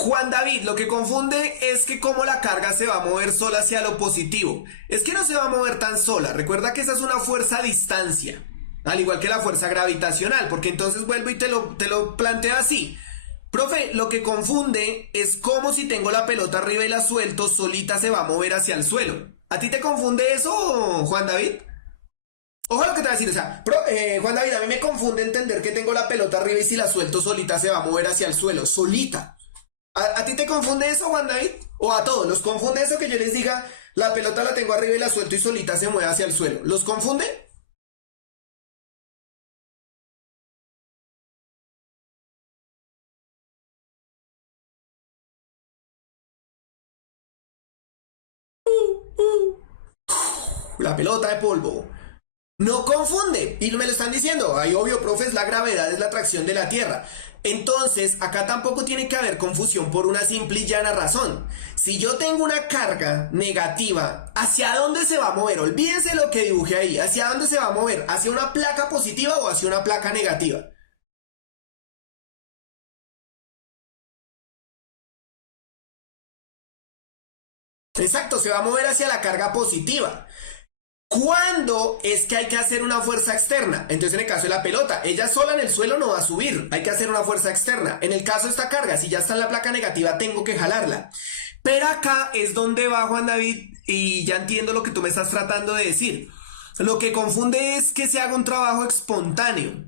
Juan David, lo que confunde es que cómo la carga se va a mover sola hacia lo positivo. Es que no se va a mover tan sola. Recuerda que esa es una fuerza a distancia, al igual que la fuerza gravitacional, porque entonces vuelvo y te lo planteo así. Profe, lo que confunde es cómo si tengo la pelota arriba y la suelto, solita se va a mover hacia el suelo. ¿A ti te confunde eso, Juan David? Ojo a lo que te voy a decir, o sea, Juan David, a mí me confunde entender que tengo la pelota arriba y si la suelto solita se va a mover hacia el suelo, solita. ¿A ti te confunde eso, Juan David? ¿O a todos? ¿Los confunde eso que yo les diga, la pelota la tengo arriba y la suelto y solita se mueve hacia el suelo? ¿Los confunde? La pelota de polvo. No confunde. Y me lo están diciendo. Ay, obvio, profe, es la gravedad, es la atracción de la Tierra. Entonces, acá tampoco tiene que haber confusión por una simple y llana razón. Si yo tengo una carga negativa, ¿hacia dónde se va a mover? Olvídense lo que dibujé ahí. ¿Hacia dónde se va a mover? ¿Hacia una placa positiva o hacia una placa negativa? Exacto, se va a mover hacia la carga positiva. ¿Cuándo es que hay que hacer una fuerza externa? Entonces, en el caso de la pelota, ella sola en el suelo no va a subir, hay que hacer una fuerza externa. En el caso de esta carga, si ya está en la placa negativa, tengo que jalarla. Pero acá es donde va Juan David y ya entiendo lo que tú me estás tratando de decir. Lo que confunde es que se haga un trabajo espontáneo.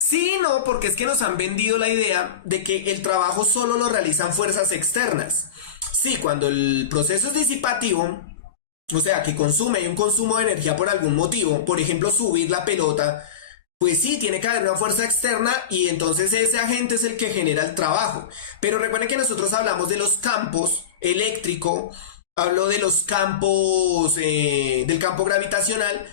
Sí, no, porque es que nos han vendido la idea de que el trabajo solo lo realizan fuerzas externas. Sí, cuando el proceso es disipativo, o sea, que consume, hay un consumo de energía por algún motivo, por ejemplo, subir la pelota, pues sí, tiene que haber una fuerza externa y entonces ese agente es el que genera el trabajo. Pero recuerden que nosotros hablamos de los campos eléctrico, hablo de los campos, del campo gravitacional,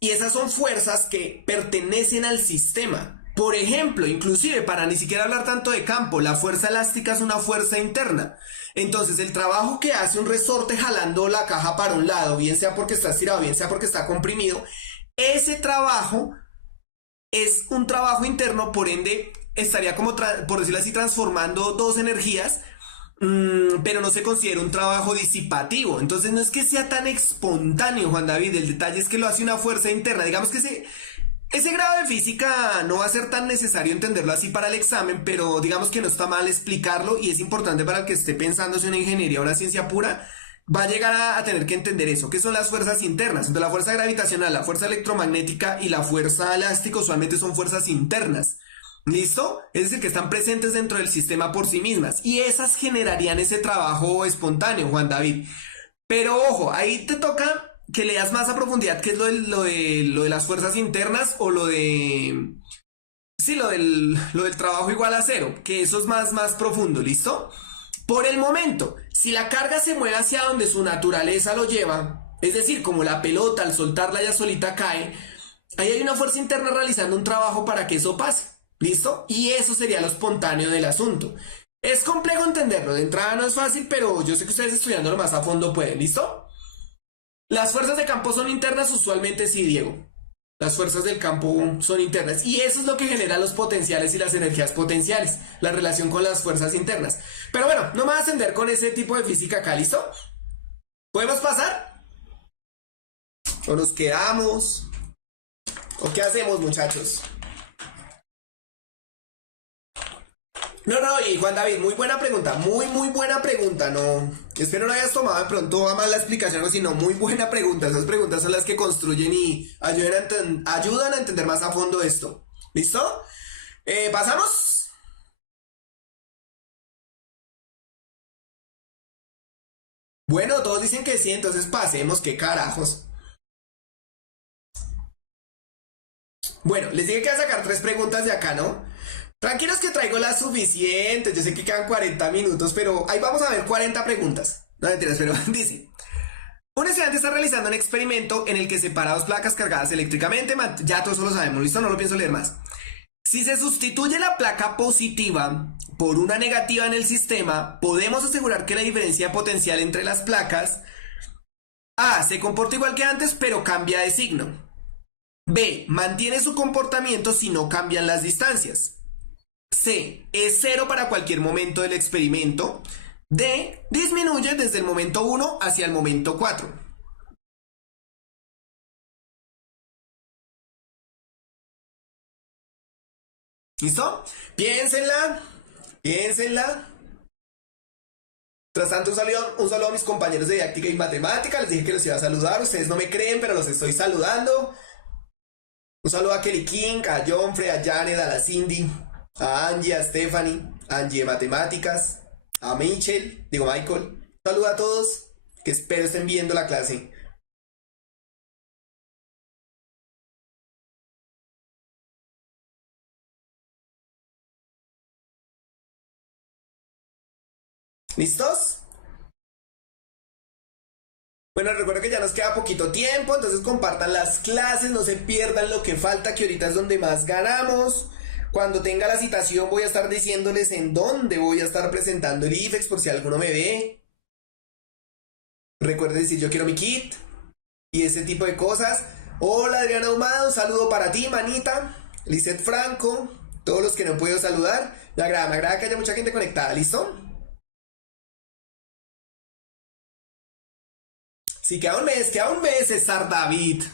y esas son fuerzas que pertenecen al sistema. Por ejemplo, inclusive para ni siquiera hablar tanto de campo, la fuerza elástica es una fuerza interna. Entonces, el trabajo que hace un resorte jalando la caja para un lado, bien sea porque está estirado, bien sea porque está comprimido, ese trabajo es un trabajo interno, por ende, estaría como, por decirlo así, transformando dos energías, pero no se considera un trabajo disipativo. Entonces, no es que sea tan espontáneo, Juan David, el detalle es que lo hace una fuerza interna. Digamos que ese grado de física no va a ser tan necesario entenderlo así para el examen, pero digamos que no está mal explicarlo y es importante para el que esté pensando si una ingeniería o una ciencia pura va a llegar a tener que entender eso, que son las fuerzas internas. Entonces la fuerza gravitacional, la fuerza electromagnética y la fuerza elástica usualmente son fuerzas internas. ¿Listo? Es decir, que están presentes dentro del sistema por sí mismas y esas generarían ese trabajo espontáneo, Juan David. Pero ojo, ahí te toca que leas más a profundidad qué es lo de las fuerzas internas o lo de... Sí, lo del trabajo igual a cero, que eso es más profundo, ¿listo? Por el momento, si la carga se mueve hacia donde su naturaleza lo lleva, es decir, como la pelota al soltarla ya solita cae, ahí hay una fuerza interna realizando un trabajo para que eso pase, ¿listo? Y eso sería lo espontáneo del asunto. Es complejo entenderlo, de entrada no es fácil, pero yo sé que ustedes estudiándolo más a fondo pueden, ¿listo? Las fuerzas de campo son internas, usualmente sí, Diego. Las fuerzas del campo son internas. Y eso es lo que genera los potenciales y las energías potenciales. La relación con las fuerzas internas. Pero bueno, no me voy a ascender con ese tipo de física acá, ¿listo? ¿Podemos pasar? ¿O nos quedamos? ¿O qué hacemos, muchachos? No, no, y Juan David, muy buena pregunta, muy buena pregunta, no, espero no hayas tomado de pronto a mal la explicación, sino muy buena pregunta, esas preguntas son las que construyen y ayudan a entender más a fondo esto, ¿listo? ¿Pasamos? Bueno, todos dicen que sí, entonces pasemos, qué carajos. Bueno, les dije que voy a sacar tres preguntas de acá, ¿no? Tranquilos que traigo las suficientes, yo sé que quedan 40 minutos, pero ahí vamos a ver 40 preguntas. No mentiras, pero dice, un estudiante está realizando un experimento en el que separa dos placas cargadas eléctricamente, ya todos eso lo sabemos, listo, no lo pienso leer más. Si se sustituye la placa positiva por una negativa en el sistema, podemos asegurar que la diferencia potencial entre las placas A se comporta igual que antes, pero cambia de signo. B mantiene su comportamiento si no cambian las distancias. C es 0 para cualquier momento del experimento. D disminuye desde el momento 1 hacia el momento 4. ¿Listo? Piénsenla, piénsenla. Tras tanto, un saludo a mis compañeros de didáctica y matemática. Les dije que los iba a saludar. Ustedes no me creen, pero los estoy saludando. Un saludo a Kelly King, a Jonfre, a Janet, a la Cindy, a Angie, a Stephanie, a Angie de matemáticas, a Michael. Un saludo a todos, que espero estén viendo la clase. ¿Listos? Bueno, recuerdo que ya nos queda poquito tiempo, entonces compartan las clases, no se pierdan lo que falta, que ahorita es donde más ganamos. Cuando tenga la citación voy a estar diciéndoles en dónde voy a estar presentando el IFEX por si alguno me ve. Recuerden decir yo quiero mi kit y ese tipo de cosas. Hola Adriana Ahumada, un saludo para ti, manita. Lizeth Franco, todos los que no he podido saludar. Me agrada que haya mucha gente conectada, ¿listo? Sí, queda un mes, César David.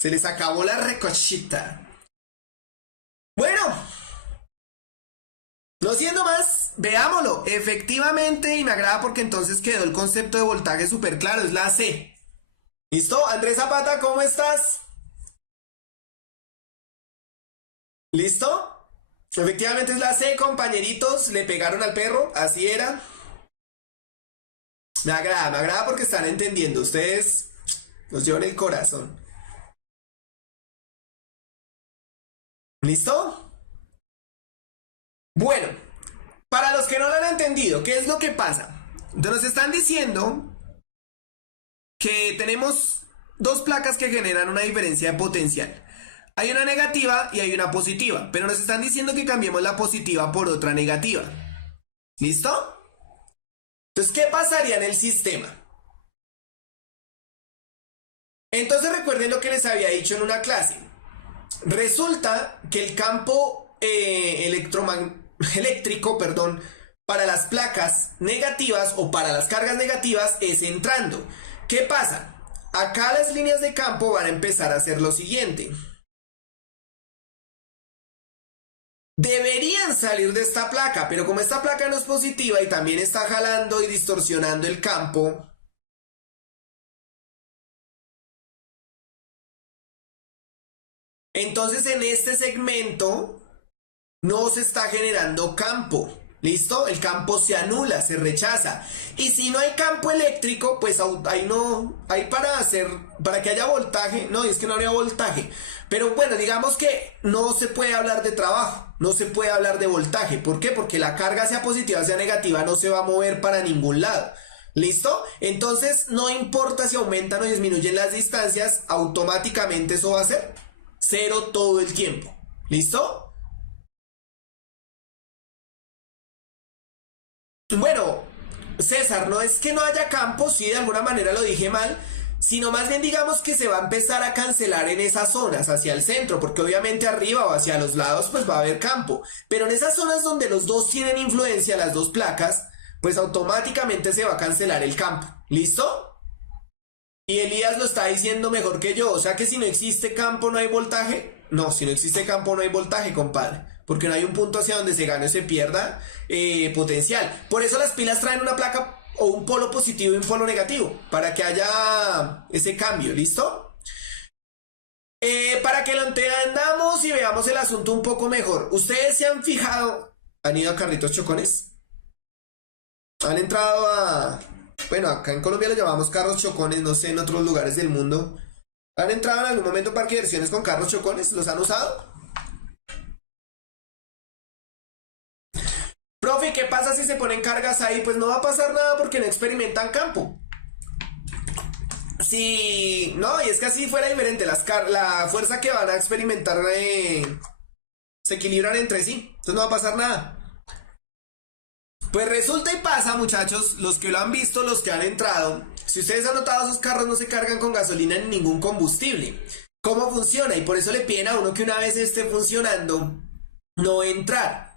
Se les acabó la recochita. Bueno, no siendo más, veámoslo. Efectivamente, y me agrada porque entonces quedó el concepto de voltaje súper claro, es la C. ¿Listo? Andrés Zapata, ¿cómo estás? ¿Listo? Efectivamente es la C, compañeritos. Le pegaron al perro, así era. Me agrada porque están entendiendo. Ustedes nos llevan el corazón. ¿Listo? Bueno, para los que no lo han entendido, ¿qué es lo que pasa? Entonces nos están diciendo que tenemos dos placas que generan una diferencia de potencial. Hay una negativa y hay una positiva, pero nos están diciendo que cambiemos la positiva por otra negativa. ¿Listo? Entonces, ¿qué pasaría en el sistema? Entonces recuerden lo que les había dicho en una clase. Resulta que el campo eléctrico, para las placas negativas o para las cargas negativas es entrando. ¿Qué pasa? Acá las líneas de campo van a empezar a hacer lo siguiente. Deberían salir de esta placa, pero como esta placa no es positiva y también está jalando y distorsionando el campo, entonces en este segmento no se está generando campo. ¿Listo? El campo se anula, se rechaza. Y si no hay campo eléctrico, pues ahí no, hay para que haya voltaje, no, es que no habría voltaje. Pero bueno, digamos que no se puede hablar de trabajo, no se puede hablar de voltaje. ¿Por qué? Porque la carga sea positiva, sea negativa, no se va a mover para ningún lado. ¿Listo? Entonces, no importa si aumentan o disminuyen las distancias, automáticamente eso va a ser cero todo el tiempo. ¿Listo? Bueno, César, no es que no haya campo, sí, de alguna manera lo dije mal, sino más bien digamos que se va a empezar a cancelar en esas zonas, hacia el centro, porque obviamente arriba o hacia los lados pues va a haber campo, pero en esas zonas donde los dos tienen influencia, las dos placas, pues automáticamente se va a cancelar el campo, ¿listo? Y Elías lo está diciendo mejor que yo, o sea que si no existe campo no hay voltaje. No, si no existe campo no hay voltaje, compadre, porque no hay un punto hacia donde se gane o se pierda potencial. Por eso las pilas traen una placa o un polo positivo y un polo negativo, para que haya ese cambio, ¿listo? Para que lo entendamos y veamos el asunto un poco mejor. ¿Ustedes se han fijado? ¿Han ido a carritos chocones? ¿Han entrado a... Bueno, acá en Colombia lo llamamos carros chocones, no sé, en otros lugares del mundo. ¿Han entrado en algún momento a parque de diversiones con carros chocones? ¿Los han usado? Profe, ¿qué pasa si se ponen cargas ahí? Pues no va a pasar nada porque no experimentan campo. Sí, no, y es que así fuera diferente. La fuerza que van a experimentar se equilibran entre sí. Entonces no va a pasar nada. Pues resulta y pasa, muchachos, los que lo han visto, los que han entrado, si ustedes han notado, esos carros no se cargan con gasolina ni ningún combustible. ¿Cómo funciona? Y por eso le piden a uno que una vez esté funcionando, no entrar.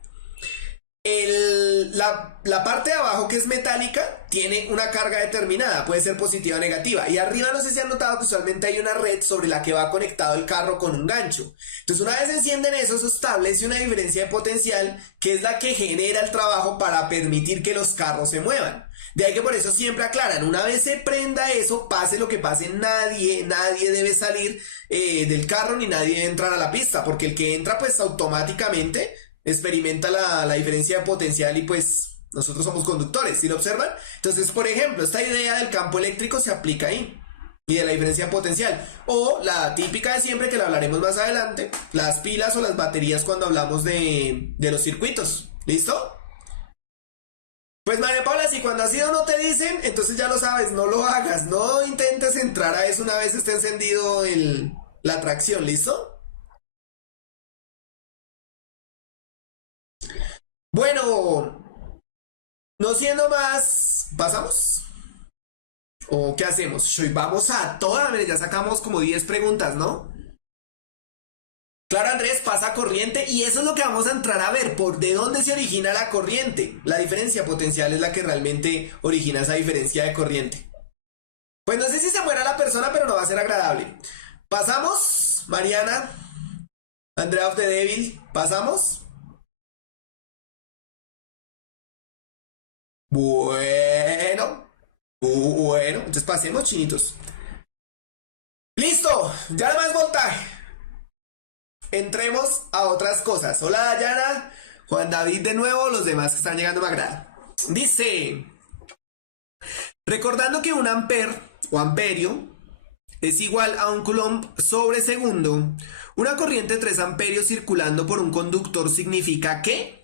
La parte de abajo que es metálica tiene una carga determinada, puede ser positiva o negativa. Y arriba no sé si han notado que usualmente hay una red sobre la que va conectado el carro con un gancho. Entonces una vez encienden eso establece una diferencia de potencial que es la que genera el trabajo para permitir que los carros se muevan. De ahí que por eso siempre aclaran, una vez se prenda eso, pase lo que pase, nadie debe salir del carro ni nadie debe entrar a la pista, porque el que entra pues automáticamente experimenta la diferencia de potencial y pues nosotros somos conductores, ¿sí lo observan? Entonces, por ejemplo, esta idea del campo eléctrico se aplica ahí y de la diferencia de potencial. O la típica de siempre, que la hablaremos más adelante, las pilas o las baterías cuando hablamos de los circuitos. ¿Listo? Pues María Paula, si cuando has ido no te dicen, entonces ya lo sabes, no lo hagas, no intentes entrar a eso una vez esté encendido la tracción, ¿listo? Bueno, no siendo más, ¿pasamos? ¿O qué hacemos? Hoy vamos a toda, mire, ya sacamos como 10 preguntas, ¿no? Claro, Andrés, pasa corriente y eso es lo que vamos a entrar a ver, por de dónde se origina la corriente. La diferencia potencial es la que realmente origina esa diferencia de corriente. Pues no sé si se muera la persona, pero no va a ser agradable. ¿Pasamos? Mariana, Andrea of the Devil, ¿pasamos? Bueno, bueno, entonces pasemos, chinitos. ¡Listo! Ya no más voltaje. Entremos a otras cosas. Hola, Dayana, Juan David de nuevo, los demás que están llegando me agrada. Dice, recordando que un amper o amperio es igual a un coulomb sobre segundo, una corriente de 3 amperios circulando por un conductor significa que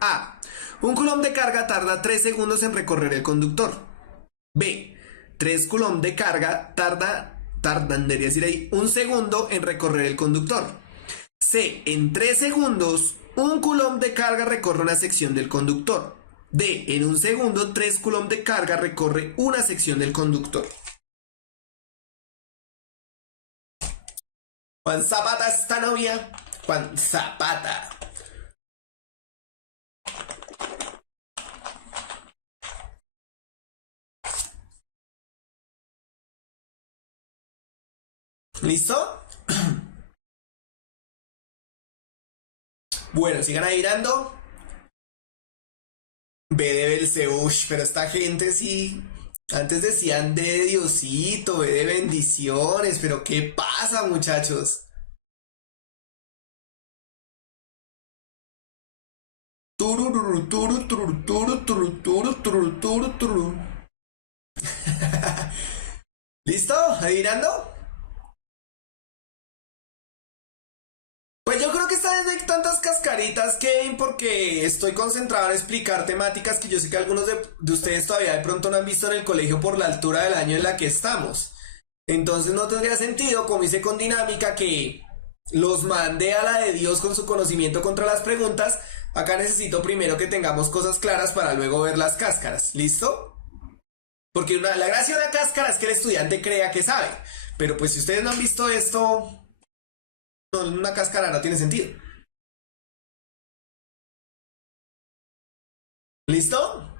A. Un coulomb de carga tarda 3 segundos en recorrer el conductor. B. 3 coulomb de carga tardan, debería decir ahí, 1 segundo en recorrer el conductor. C. En 3 segundos, 1 coulomb de carga recorre una sección del conductor. D. En 1 segundo, 3 coulomb de carga recorre una sección del conductor. Juan Zapata esta novia. Juan Zapata. ¿Listo? Bueno, sigan ahí mirando. B de Belzebú, pero esta gente sí. Antes decían de Diosito, B de bendiciones, pero ¿qué pasa, muchachos? Turururu, turu, turu, turu, turu, turu, turu, turu, turu. ¿Listo? ¿Adivinando? Pues yo creo que esta vez no hay tantas cascaritas, Kevin, porque estoy concentrado en explicar temáticas que yo sé que algunos de ustedes todavía de pronto no han visto en el colegio por la altura del año en la que estamos. Entonces no tendría sentido, como hice con dinámica, que los mande a la de Dios con su conocimiento contra las preguntas. Acá necesito primero que tengamos cosas claras para luego ver las cáscaras. ¿Listo? Porque la gracia de una cáscara es que el estudiante crea que sabe. Pero pues si ustedes no han visto esto, una cáscara no tiene sentido. ¿Listo?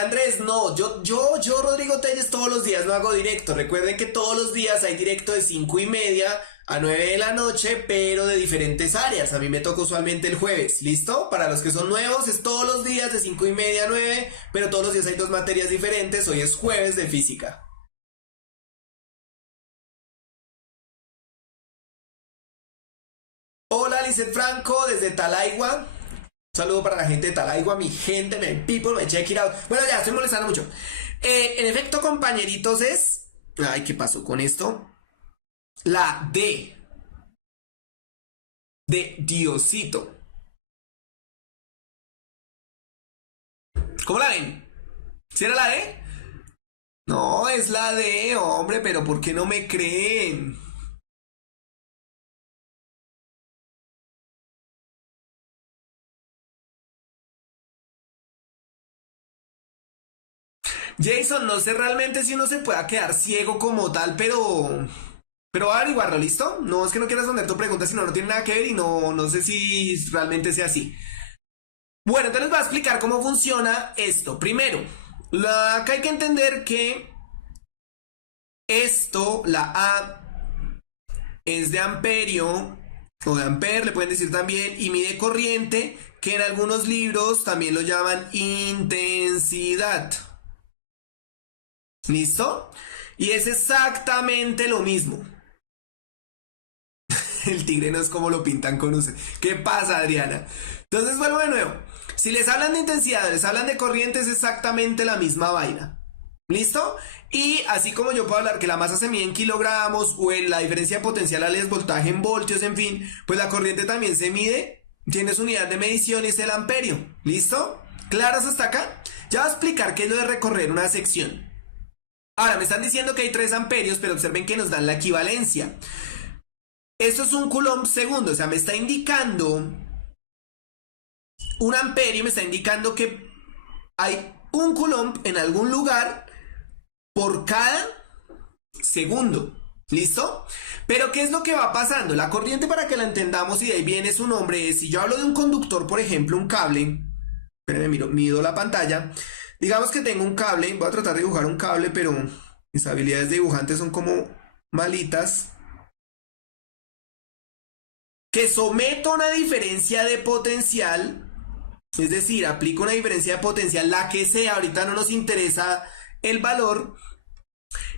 Andrés, no, yo, Rodrigo Telles, todos los días no hago directo. Recuerden que todos los días hay directo de 5:30 a 9 de la noche, pero de diferentes áreas. A mí me toca usualmente el jueves, ¿listo? Para los que son nuevos, es todos los días de 5:30 a 9, pero todos los días hay 2 materias diferentes. Hoy es jueves de física. Hola, Lizeth Franco, desde Talaigua. Un saludo para la gente de Talaigua, mi gente, my people, my check it out. Bueno, ya, estoy molestando mucho. En efecto, compañeritos, es. Ay, ¿qué pasó con esto? La D de Diosito. ¿Cómo la ven? ¿Sí era la D? No, es la D, hombre, pero ¿por qué no me creen? Jason, no sé realmente si uno se pueda quedar ciego como tal, Pero voy a averiguarlo, ¿listo? No es que no quiera responder tu pregunta, sino no tiene nada que ver y no sé si realmente sea así. Bueno, entonces les voy a explicar cómo funciona esto. Primero, acá hay que entender que esto, la A, es de amperio o de ampere, le pueden decir también, y mide corriente, que en algunos libros también lo llaman intensidad. ¿Listo? Y es exactamente lo mismo. El tigre no es como lo pintan con usted. ¿Qué pasa, Adriana? Entonces vuelvo de nuevo. Si les hablan de intensidad, les hablan de corriente, es exactamente la misma vaina. ¿Listo? Y así como yo puedo hablar que la masa se mide en kilogramos o en la diferencia potencial al voltaje en voltios, en fin, pues la corriente también se mide, tiene su unidad de medición y es el amperio. ¿Listo? ¿Claros hasta acá? Ya voy a explicar qué es lo de recorrer una sección. Ahora, me están diciendo que hay 3 amperios, pero observen que nos dan la equivalencia. Esto es un coulomb segundo, o sea, me está indicando un amperio, me está indicando que hay un coulomb en algún lugar por cada segundo. ¿Listo? Pero ¿qué es lo que va pasando? La corriente, para que la entendamos y de ahí viene su nombre, es si yo hablo de un conductor, por ejemplo, un cable, espérenme, mido la pantalla, digamos que tengo un cable, voy a tratar de dibujar un cable, pero mis habilidades de dibujante son como malitas, que someto a una diferencia de potencial, es decir, aplico una diferencia de potencial, la que sea, ahorita no nos interesa el valor,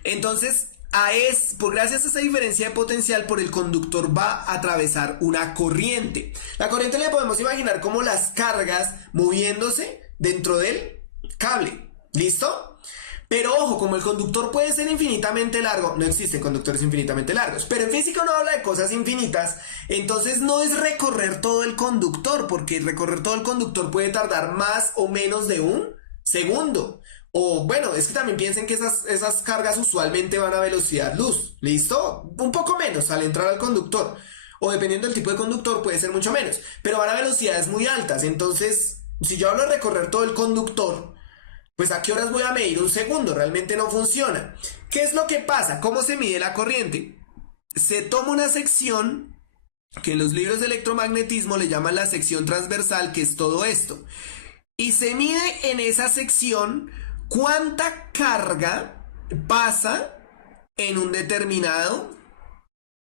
entonces gracias a esa diferencia de potencial, por el conductor va a atravesar una corriente. La corriente le podemos imaginar como las cargas moviéndose dentro del cable, ¿listo? Pero ojo, como el conductor puede ser infinitamente largo, no existen conductores infinitamente largos, pero en física uno habla de cosas infinitas, entonces no es recorrer todo el conductor, porque recorrer todo el conductor puede tardar más o menos de un segundo. O bueno, es que también piensen que esas cargas usualmente van a velocidad luz, ¿listo? Un poco menos al entrar al conductor, o dependiendo del tipo de conductor puede ser mucho menos, pero van a velocidades muy altas, entonces si yo hablo de recorrer todo el conductor, pues ¿a qué horas voy a medir un segundo? Realmente no funciona. ¿Qué es lo que pasa? ¿Cómo se mide la corriente? Se toma una sección que en los libros de electromagnetismo le llaman la sección transversal, que es todo esto. Y se mide en esa sección cuánta carga pasa en un determinado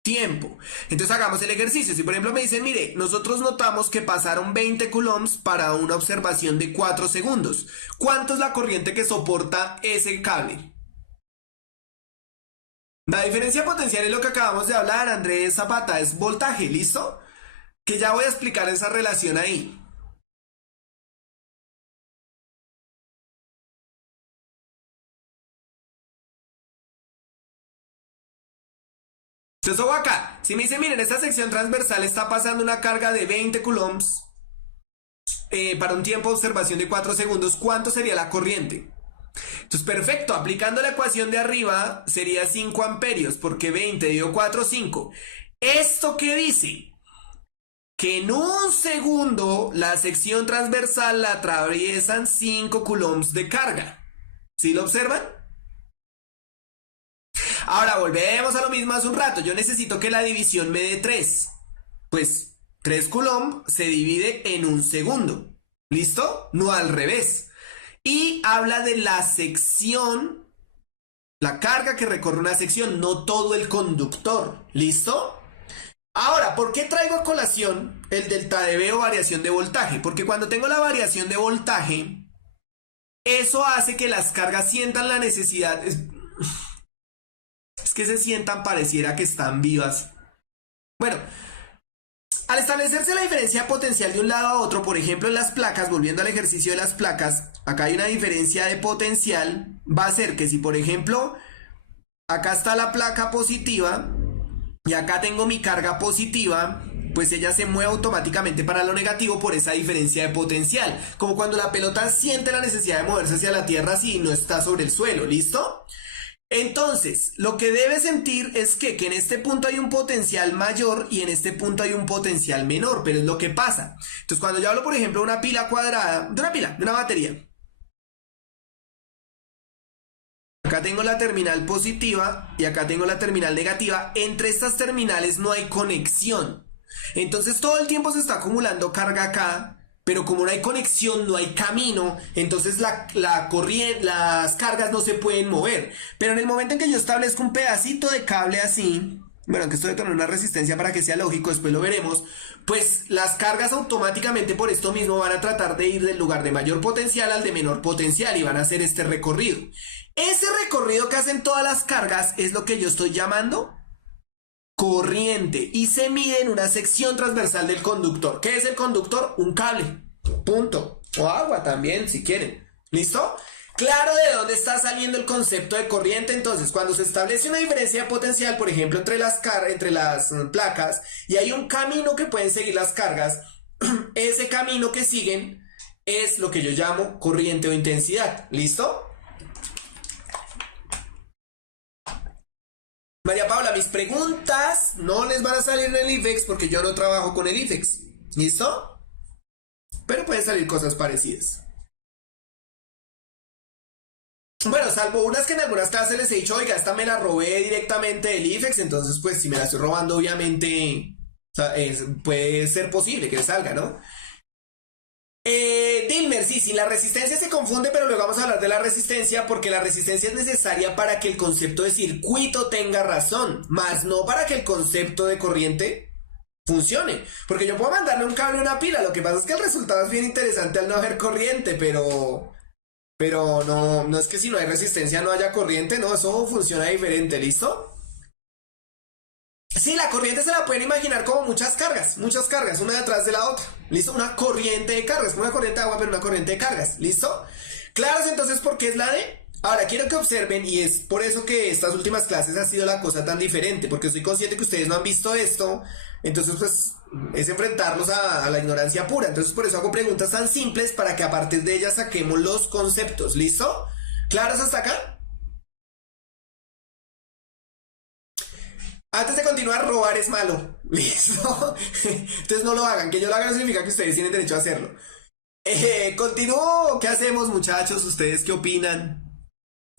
tiempo. Entonces hagamos el ejercicio. Si por ejemplo me dicen, mire, nosotros notamos que pasaron 20 coulombs para una observación de 4 segundos. ¿Cuánto es la corriente que soporta ese cable? La diferencia potencial es lo que acabamos de hablar, Andrés Zapata, es voltaje, ¿listo? Que ya voy a explicar esa relación ahí. Entonces, acá, si me dicen, miren, esta sección transversal está pasando una carga de 20 coulombs para un tiempo de observación de 4 segundos, ¿cuánto sería la corriente? Entonces, perfecto, aplicando la ecuación de arriba sería 5 amperios, porque 20 dio 4, 5. ¿Esto qué dice? Que en un segundo la sección transversal la atraviesan 5 coulombs de carga. ¿Sí lo observan? Ahora volvemos a lo mismo hace un rato. Yo necesito que la división me dé 3. Pues 3 coulomb se divide en un segundo. ¿Listo? No al revés. Y habla de la sección, la carga que recorre una sección, no todo el conductor. ¿Listo? Ahora, ¿por qué traigo a colación el delta de V o variación de voltaje? Porque cuando tengo la variación de voltaje, eso hace que las cargas sientan la necesidad. Es que se sientan, pareciera que están vivas. Bueno, al establecerse la diferencia potencial de un lado a otro, por ejemplo en las placas, volviendo al ejercicio de las placas, acá hay una diferencia de potencial, va a ser que si por ejemplo acá está la placa positiva y acá tengo mi carga positiva, pues ella se mueve automáticamente para lo negativo por esa diferencia de potencial, como cuando la pelota siente la necesidad de moverse hacia la tierra si no está sobre el suelo, ¿listo? Entonces, lo que debe sentir es que en este punto hay un potencial mayor y en este punto hay un potencial menor, pero es lo que pasa. Entonces, cuando yo hablo, por ejemplo, de una pila cuadrada, de una batería, Acá tengo la terminal positiva y acá tengo la terminal negativa. Entre estas terminales no hay conexión. Entonces todo el tiempo se está acumulando carga acá, pero como no hay conexión, no hay camino, entonces la corriente, las cargas no se pueden mover. Pero en el momento en que yo establezco un pedacito de cable así, bueno, que esto debe tener una resistencia para que sea lógico, después lo veremos, pues las cargas automáticamente por esto mismo van a tratar de ir del lugar de mayor potencial al de menor potencial y van a hacer este recorrido. Ese recorrido que hacen todas las cargas es lo que yo estoy llamando corriente y se mide en una sección transversal del conductor. ¿Qué es el conductor? Un cable, punto. O agua también, si quieren. ¿Listo? Claro de dónde está saliendo el concepto de corriente. Entonces, cuando se establece una diferencia de potencial, por ejemplo, entre las placas, y hay un camino que pueden seguir las cargas, ese camino que siguen es lo que yo llamo corriente o intensidad. ¿Listo? María Paula, mis preguntas no les van a salir en el IFEX porque yo no trabajo con el IFEX. ¿Listo? Pero pueden salir cosas parecidas. Bueno, salvo unas que en algunas clases les he dicho, oiga, esta me la robé directamente del IFEX, entonces pues si me la estoy robando, obviamente, o sea, puede ser posible que le salga, ¿no? Dilmer, sí, la resistencia se confunde, pero luego vamos a hablar de la resistencia porque la resistencia es necesaria para que el concepto de circuito tenga razón, más no para que el concepto de corriente funcione. Porque yo puedo mandarle un cable a una pila, lo que pasa es que el resultado es bien interesante al no haber corriente, pero no es que si no hay resistencia no haya corriente, no, eso funciona diferente, ¿listo? Sí, la corriente se la pueden imaginar como muchas cargas, una detrás de la otra. ¿Listo? Una corriente de cargas, como una corriente de agua, pero una corriente de cargas. ¿Listo? Claros, entonces, ¿por qué es la D? Ahora, quiero que observen, y es por eso que estas últimas clases ha sido la cosa tan diferente, porque estoy consciente que ustedes no han visto esto, entonces, pues, es enfrentarlos a la ignorancia pura. Entonces, por eso hago preguntas tan simples para que a partir de ellas saquemos los conceptos. ¿Listo? ¿Claros hasta acá? Antes de continuar, robar es malo. ¿Listo? Entonces no lo hagan. Que yo lo haga no significa que ustedes tienen derecho a hacerlo. Continúo. ¿Qué hacemos, muchachos? ¿Ustedes qué opinan?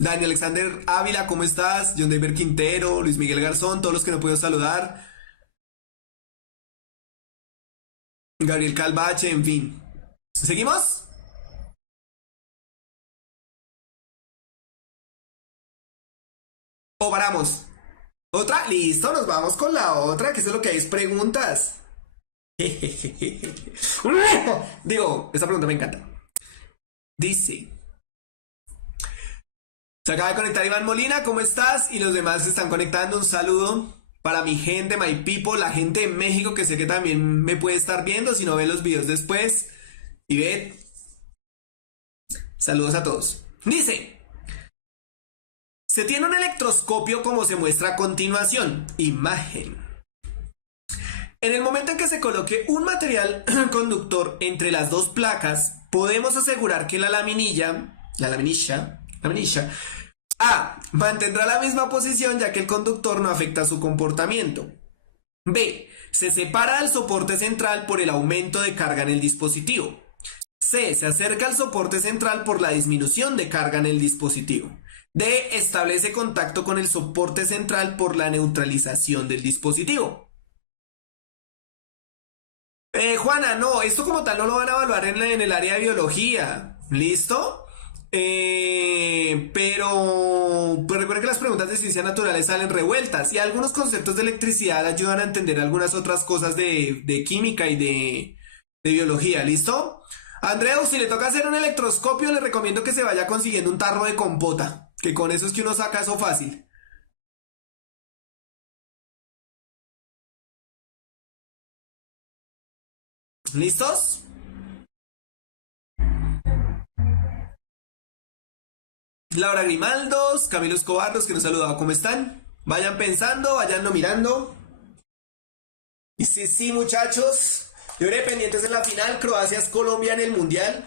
Dani Alexander Ávila, ¿cómo estás? John David Quintero, Luis Miguel Garzón, todos los que no puedo saludar. Gabriel Calvache, en fin. ¿Seguimos? ¿O paramos? ¿Otra? Listo, nos vamos con la otra, que eso es lo que hay es preguntas. Digo, esta pregunta me encanta. Dice, se acaba de conectar Iván Molina, ¿cómo estás? Y los demás se están conectando, un saludo para mi gente, my people, la gente de México que sé que también me puede estar viendo si no ven los videos después. Y ve, saludos a todos. Dice, se tiene un electroscopio como se muestra a continuación. Imagen. En el momento en que se coloque un material conductor entre las dos placas, podemos asegurar que la laminilla A mantendrá la misma posición ya que el conductor no afecta su comportamiento. B. Se separa del soporte central por el aumento de carga en el dispositivo. C. Se acerca al soporte central por la disminución de carga en el dispositivo. D. Establece contacto con el soporte central por la neutralización del dispositivo. Juana, no, esto como tal no lo van a evaluar en el área de biología. ¿Listo? Pero pues recuerden que las preguntas de ciencias naturales salen revueltas y algunos conceptos de electricidad ayudan a entender algunas otras cosas de química y de biología. ¿Listo? Andreu, si le toca hacer un electroscopio, le recomiendo que se vaya consiguiendo un tarro de compota, que con eso es que uno saca eso fácil. ¿Listos? Laura Grimaldos, Camilo Escobar, los que nos saludaba, ¿cómo están? Vayan pensando, vayanlo mirando. Y sí, sí, muchachos. Yo iré pendientes en la final. Croacia es Colombia en el Mundial.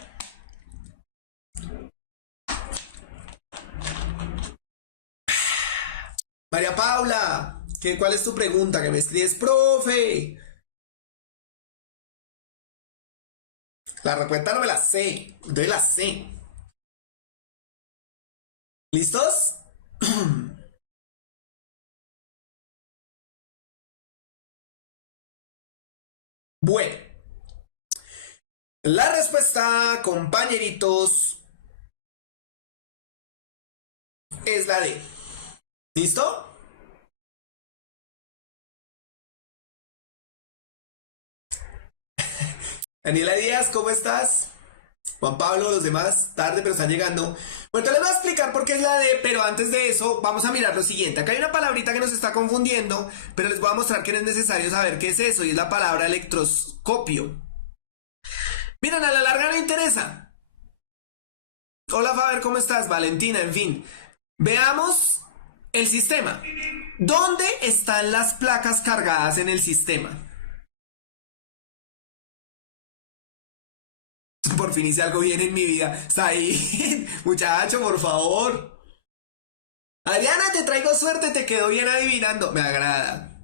María Paula, ¿cuál es tu pregunta? Que me escribes, profe. La respuesta no me la sé. Entonces la sé. ¿Listos? Bueno, la respuesta, compañeritos, es la D. ¿Listo? Daniela Díaz, ¿cómo estás? Juan Pablo, los demás, tarde, pero están llegando. Bueno, entonces les voy a explicar por qué es la D, pero antes de eso, vamos a mirar lo siguiente. Acá hay una palabrita que nos está confundiendo, pero les voy a mostrar que no es necesario saber qué es eso, y es la palabra electroscopio. Miren, a la larga no interesa. Hola Faber, ¿cómo estás? Valentina, en fin. Veamos el sistema. ¿Dónde están las placas cargadas en el sistema? Por fin hice algo bien en mi vida. Said, muchacho, por favor. Adriana, te traigo suerte, te quedó bien adivinando. Me agrada.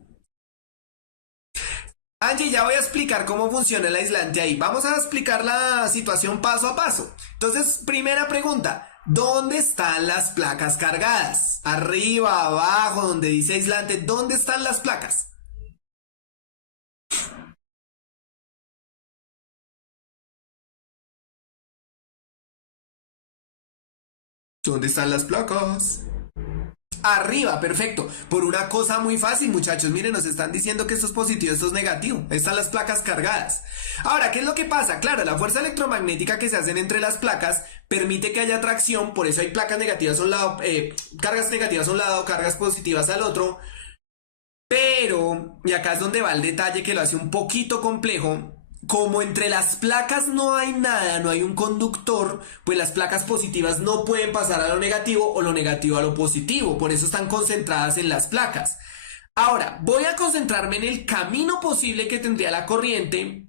Angie, ya voy a explicar cómo funciona el aislante ahí. Vamos a explicar la situación paso a paso. Entonces, primera pregunta. ¿Dónde están las placas cargadas? Arriba, abajo, donde dice aislante. ¿Dónde están las placas? ¿Dónde están las placas? Arriba, perfecto. Por una cosa muy fácil, muchachos. Miren, nos están diciendo que esto es positivo, esto es negativo. Están las placas cargadas. Ahora, ¿qué es lo que pasa? Claro, la fuerza electromagnética que se hacen entre las placas permite que haya atracción, por eso hay placas negativas a un lado, cargas negativas a un lado, cargas positivas al otro. Pero, y acá es donde va el detalle que lo hace un poquito complejo, como entre las placas no hay nada, no hay un conductor, pues las placas positivas no pueden pasar a lo negativo o lo negativo a lo positivo, por eso están concentradas en las placas. Ahora, voy a concentrarme en el camino posible que tendría la corriente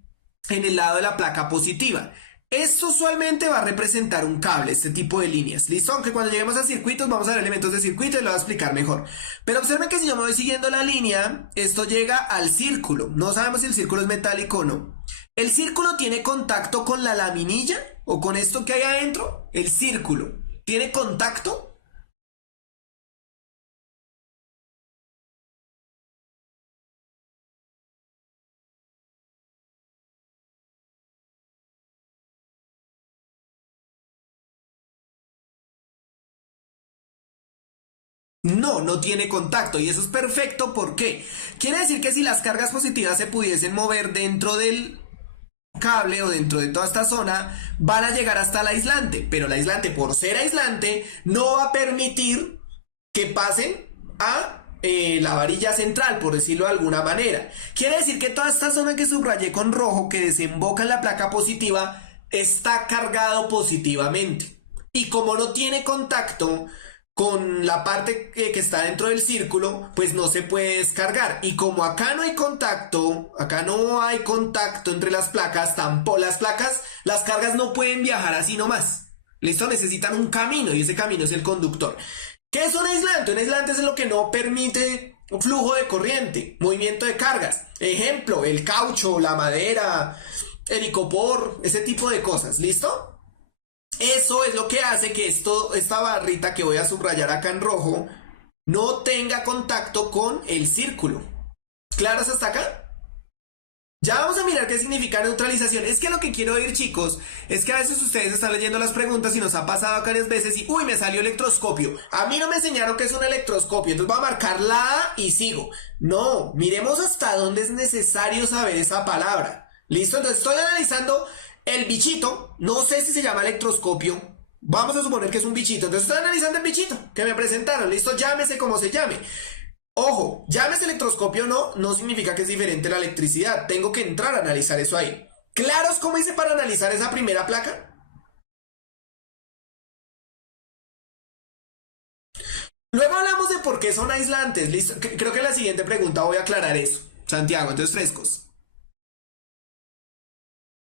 en el lado de la placa positiva. Esto usualmente va a representar un cable, este tipo de líneas. ¿Listo? Aunque cuando lleguemos a circuitos vamos a ver elementos de circuito y lo voy a explicar mejor. Pero observen que si yo me voy siguiendo la línea, esto llega al círculo. No sabemos si el círculo es metálico o no. ¿El círculo tiene contacto con la laminilla o con esto que hay adentro? El círculo. ¿Tiene contacto? No, no tiene contacto y eso es perfecto. ¿Por qué? Quiere decir que si las cargas positivas se pudiesen mover dentro del cable o dentro de toda esta zona, van a llegar hasta el aislante, pero el aislante, por ser aislante, no va a permitir que pasen a la varilla central, por decirlo de alguna manera. Quiere decir que toda esta zona que subrayé con rojo, que desemboca en la placa positiva, está cargado positivamente. Y como no tiene contacto con la parte que está dentro del círculo, pues no se puede descargar. Y como acá no hay contacto entre las placas, tampoco las placas, las cargas no pueden viajar así nomás. ¿Listo? Necesitan un camino y ese camino es el conductor. ¿Qué es un aislante? Un aislante es lo que no permite flujo de corriente, movimiento de cargas. Ejemplo, el caucho, la madera, el icopor, ese tipo de cosas. ¿Listo? Eso es lo que hace que esta barrita que voy a subrayar acá en rojo no tenga contacto con el círculo. ¿Claros hasta acá? Ya vamos a mirar qué significa neutralización. Es que lo que quiero oír, chicos, es que a veces ustedes están leyendo las preguntas y nos ha pasado varias veces y, uy, me salió electroscopio. A mí no me enseñaron que es un electroscopio, entonces voy a marcar la A y sigo. No, miremos hasta dónde es necesario saber esa palabra. ¿Listo? Entonces estoy analizando el bichito, no sé si se llama electroscopio. Vamos a suponer que es un bichito. Entonces estoy analizando el bichito que me presentaron. Listo, llámese como se llame. Ojo, llámese electroscopio o no, no significa que es diferente la electricidad. Tengo que entrar a analizar eso ahí. ¿Claros cómo hice para analizar esa primera placa? Luego hablamos de por qué son aislantes. Listo, creo que en la siguiente pregunta voy a aclarar eso. Santiago, entonces frescos.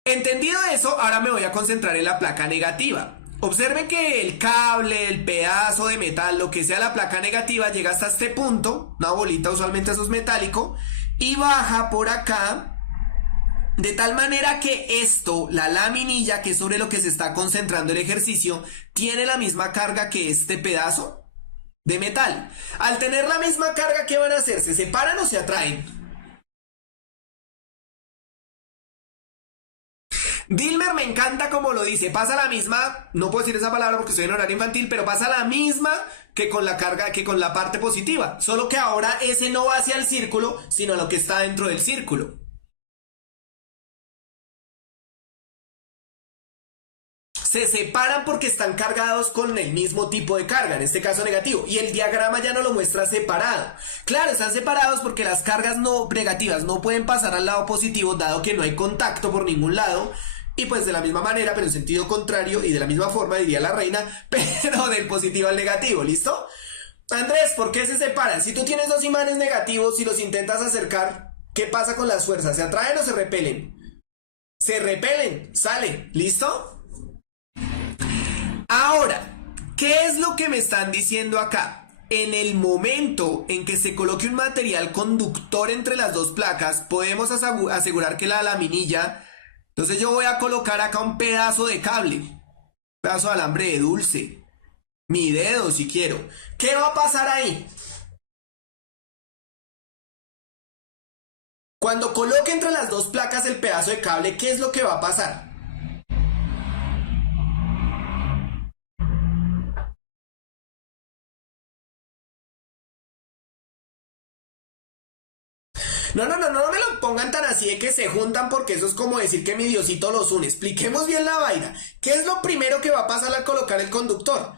Entendido eso, ahora me voy a concentrar en la placa negativa. Observen que el cable, el pedazo de metal, lo que sea la placa negativa, llega hasta este punto, una bolita, usualmente eso es metálico, y baja por acá, de tal manera que esto, la laminilla, que es sobre lo que se está concentrando el ejercicio, tiene la misma carga que este pedazo. de metal. Al tener la misma carga, ¿qué van a hacer? ¿Se separan o se atraen? Dilmer me encanta como lo dice, pasa la misma, no puedo decir esa palabra porque estoy en horario infantil, pero pasa la misma que con la carga, que con la parte positiva, solo que ahora ese no va hacia el círculo, sino a lo que está dentro del círculo. Se separan porque están cargados con el mismo tipo de carga, en este caso negativo, y el diagrama ya no lo muestra separado. Claro, están separados porque las cargas no negativas no pueden pasar al lado positivo dado que no hay contacto por ningún lado, y pues de la misma manera, pero en sentido contrario y de la misma forma diría la reina, pero del positivo al negativo, ¿listo? Andrés, ¿por qué se separan? Si tú tienes dos imanes negativos y los intentas acercar, ¿qué pasa con las fuerzas? ¿Se atraen o se repelen? Se repelen, sale, ¿listo? Ahora, ¿qué es lo que me están diciendo acá? En el momento en que se coloque un material conductor entre las dos placas, podemos asegurar que la laminilla... Entonces yo voy a colocar acá un pedazo de cable, un pedazo de alambre de dulce, mi dedo si quiero. ¿Qué va a pasar ahí? Cuando coloque entre las dos placas el pedazo de cable, ¿qué es lo que va a pasar? No, no, no, no me lo pongan tan así de que se juntan porque eso es como decir que mi Diosito los une. Expliquemos bien la vaina. ¿Qué es lo primero que va a pasar al colocar el conductor?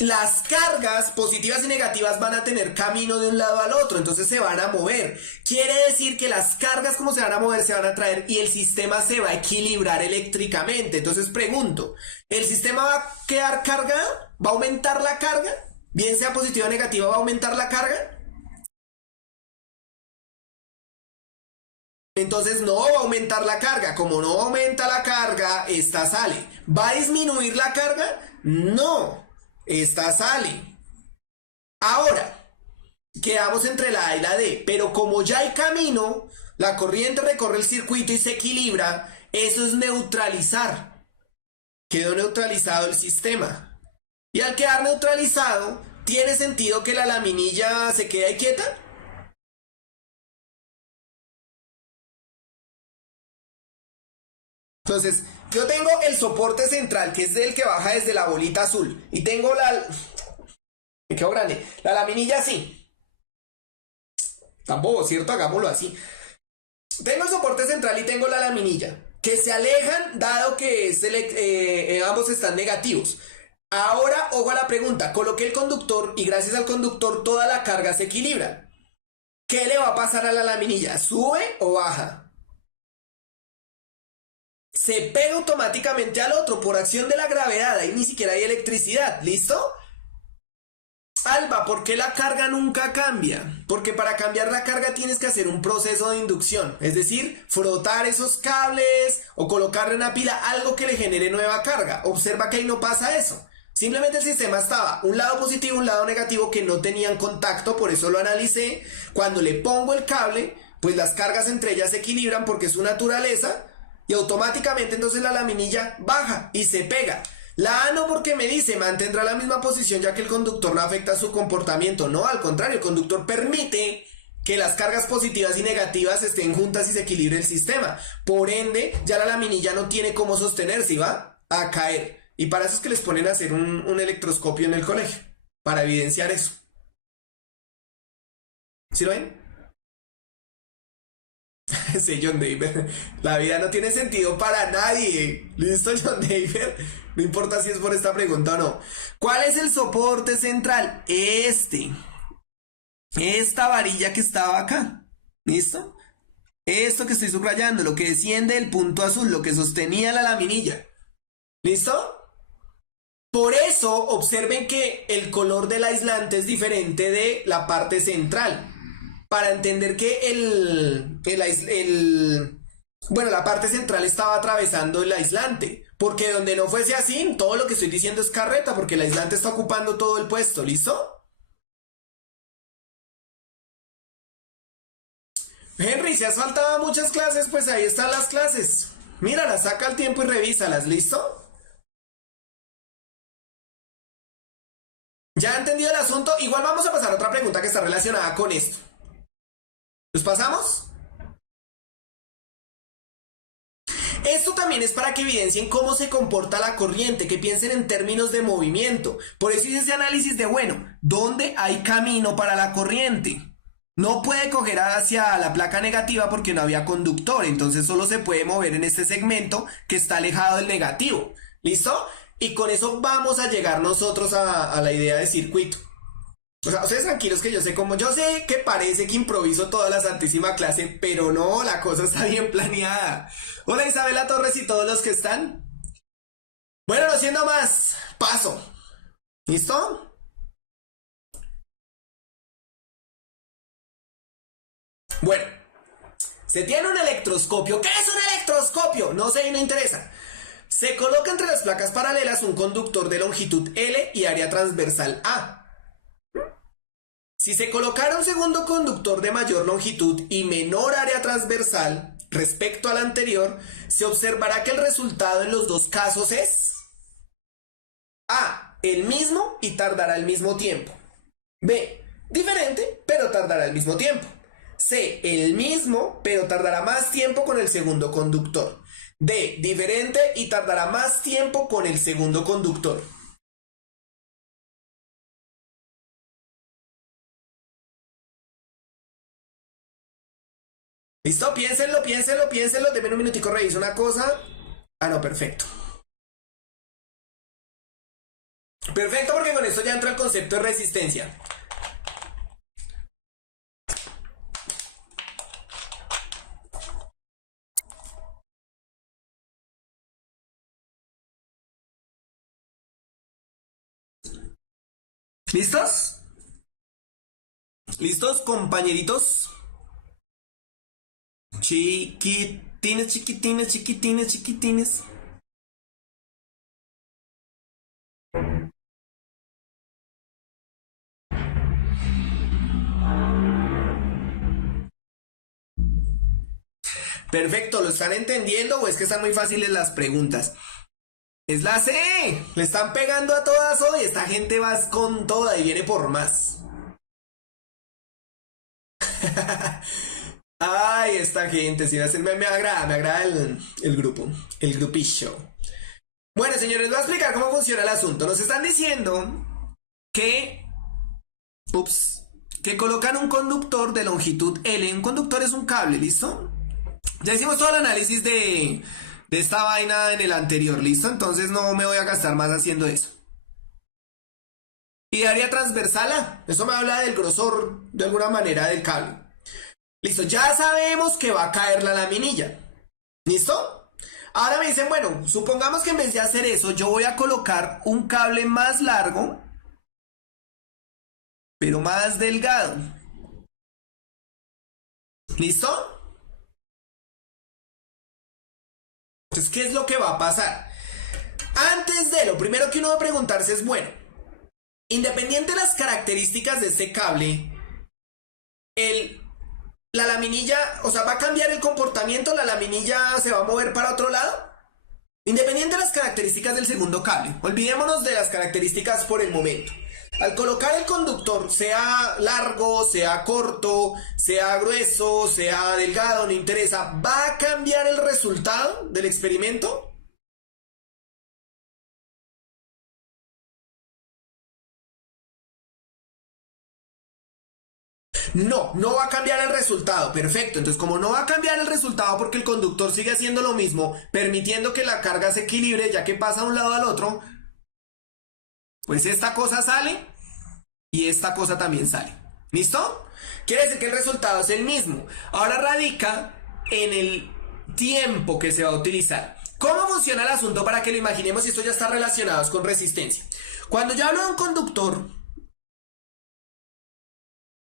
Las cargas positivas y negativas van a tener camino de un lado al otro, entonces se van a mover. Quiere decir que las cargas como se van a mover se van a traer y el sistema se va a equilibrar eléctricamente. Entonces pregunto, ¿el sistema va a quedar cargado? ¿Va a aumentar la carga? Bien sea positiva o negativa, ¿va a aumentar la carga? Entonces no va a aumentar la carga. Como no aumenta la carga, esta sale. ¿Va a disminuir la carga? No, esta sale. Ahora, quedamos entre la A y la D. Pero como ya hay camino, la corriente recorre el circuito y se equilibra. Eso es neutralizar. Quedó neutralizado el sistema. Y al quedar neutralizado, ¿tiene sentido que la laminilla se quede ahí quieta? Entonces, yo tengo el soporte central, que es el que baja desde la bolita azul. Y tengo la... Me quedó grande. La laminilla así. Tampoco, ¿cierto? Hagámoslo así. Tengo el soporte central y tengo la laminilla. Que se alejan dado que ambos están negativos. Ahora, ojo a la pregunta. Coloqué el conductor y gracias al conductor toda la carga se equilibra. ¿Qué le va a pasar a la laminilla? ¿Sube o baja? Se pega automáticamente al otro por acción de la gravedad, ahí ni siquiera hay electricidad, ¿listo? Alba, ¿por qué la carga nunca cambia? Porque para cambiar la carga tienes que hacer un proceso de inducción, es decir, frotar esos cables o colocarle una pila, algo que le genere nueva carga. Observa que ahí no pasa eso. Simplemente el sistema estaba un lado positivo, un lado negativo que no tenían contacto, por eso lo analicé. Cuando le pongo el cable, pues las cargas entre ellas se equilibran porque es su naturaleza y automáticamente entonces la laminilla baja y se pega. La A no porque me dice mantendrá la misma posición ya que el conductor no afecta su comportamiento. No, al contrario, el conductor permite que las cargas positivas y negativas estén juntas y se equilibre el sistema. Por ende, ya la laminilla no tiene cómo sostenerse y va a caer. Y para eso es que les ponen a hacer un electroscopio en el colegio, para evidenciar eso. ¿Sí lo ven? Sí, John David. La vida no tiene sentido para nadie. ¿Listo, John David? No importa si es por esta pregunta o no. ¿Cuál es el soporte central? Esta varilla que estaba acá. ¿Listo? Esto que estoy subrayando, lo que desciende del punto azul, lo que sostenía la laminilla. ¿Listo? Por eso observen que el color del aislante es diferente de la parte central. Para entender que bueno, la parte central estaba atravesando el aislante. Porque donde no fuese así, todo lo que estoy diciendo es carreta, porque el aislante está ocupando todo el puesto, ¿listo? Henry, si has faltado a muchas clases, pues ahí están las clases. Míralas, saca el tiempo y revísalas, ¿listo? ¿Ya entendido el asunto? Igual vamos a pasar a otra pregunta que está relacionada con esto. ¿Los pasamos? Esto también es para que evidencien cómo se comporta la corriente, que piensen en términos de movimiento. Por eso hice ese análisis de, bueno, ¿dónde hay camino para la corriente? No puede coger hacia la placa negativa porque no había conductor, entonces solo se puede mover en este segmento que está alejado del negativo. ¿Listo? Y con eso vamos a llegar nosotros a la idea de circuito. O sea, ustedes tranquilos que yo sé cómo, yo sé que parece que improviso toda la santísima clase, pero no, la cosa está bien planeada. Hola Isabela Torres y todos los que están. Bueno, no siendo más, paso. ¿Listo? Bueno, se tiene un electroscopio. ¿Qué es un electroscopio? No sé y no interesa. Se coloca entre las placas paralelas un conductor de longitud L y área transversal A. Si se colocara un segundo conductor de mayor longitud y menor área transversal respecto al anterior, se observará que el resultado en los dos casos es A, el mismo y tardará el mismo tiempo. B, diferente, pero tardará el mismo tiempo. C, el mismo, pero tardará más tiempo con el segundo conductor. D, diferente y tardará más tiempo con el segundo conductor. ¿Listo? Piénsenlo, piénsenlo, piénsenlo. Denme un minutico, reviso una cosa. Ah, no, perfecto. Perfecto, porque con esto ya entra el concepto de resistencia. ¿Listos? ¿Listos, compañeritos? Chiquitines, chiquitines, chiquitines, chiquitines. Perfecto, ¿lo están entendiendo o es que están muy fáciles las preguntas? Es la C. Le están pegando a todas hoy. Esta gente va con toda y viene por más. Ay, esta gente, sí, me agrada el grupo, el grupillo. Bueno, señores, voy a explicar cómo funciona el asunto. Nos están diciendo que, que colocan un conductor de longitud L. Un conductor es un cable, ¿listo? Ya hicimos todo el análisis de esta vaina en el anterior, ¿listo? Entonces no me voy a gastar más haciendo eso. Y área transversal A. Eso me habla del grosor, de alguna manera, del cable. Listo, ya sabemos que va a caer la laminilla. ¿Listo? Ahora me dicen, bueno, supongamos que en vez de hacer eso, yo voy a colocar un cable más largo, pero más delgado. ¿Listo? Entonces, ¿qué es lo que va a pasar? Antes de lo primero que uno va a preguntarse es, bueno, independiente de las características de este cable, la laminilla, o sea, va a cambiar el comportamiento, la laminilla se va a mover para otro lado. Independiente de las características del segundo cable, olvidémonos de las características por el momento. Al colocar el conductor, sea largo, sea corto, sea grueso, sea delgado, no interesa, ¿va a cambiar el resultado del experimento? No, no va a cambiar el resultado, perfecto. Entonces, como no va a cambiar el resultado porque el conductor sigue haciendo lo mismo, permitiendo que la carga se equilibre ya que pasa de un lado al otro, pues esta cosa sale y esta cosa también sale. ¿Listo? Quiere decir que el resultado es el mismo. Ahora radica en el tiempo que se va a utilizar. ¿Cómo funciona el asunto para que lo imaginemos y esto ya está relacionado con resistencia? Cuando yo hablo de un conductor,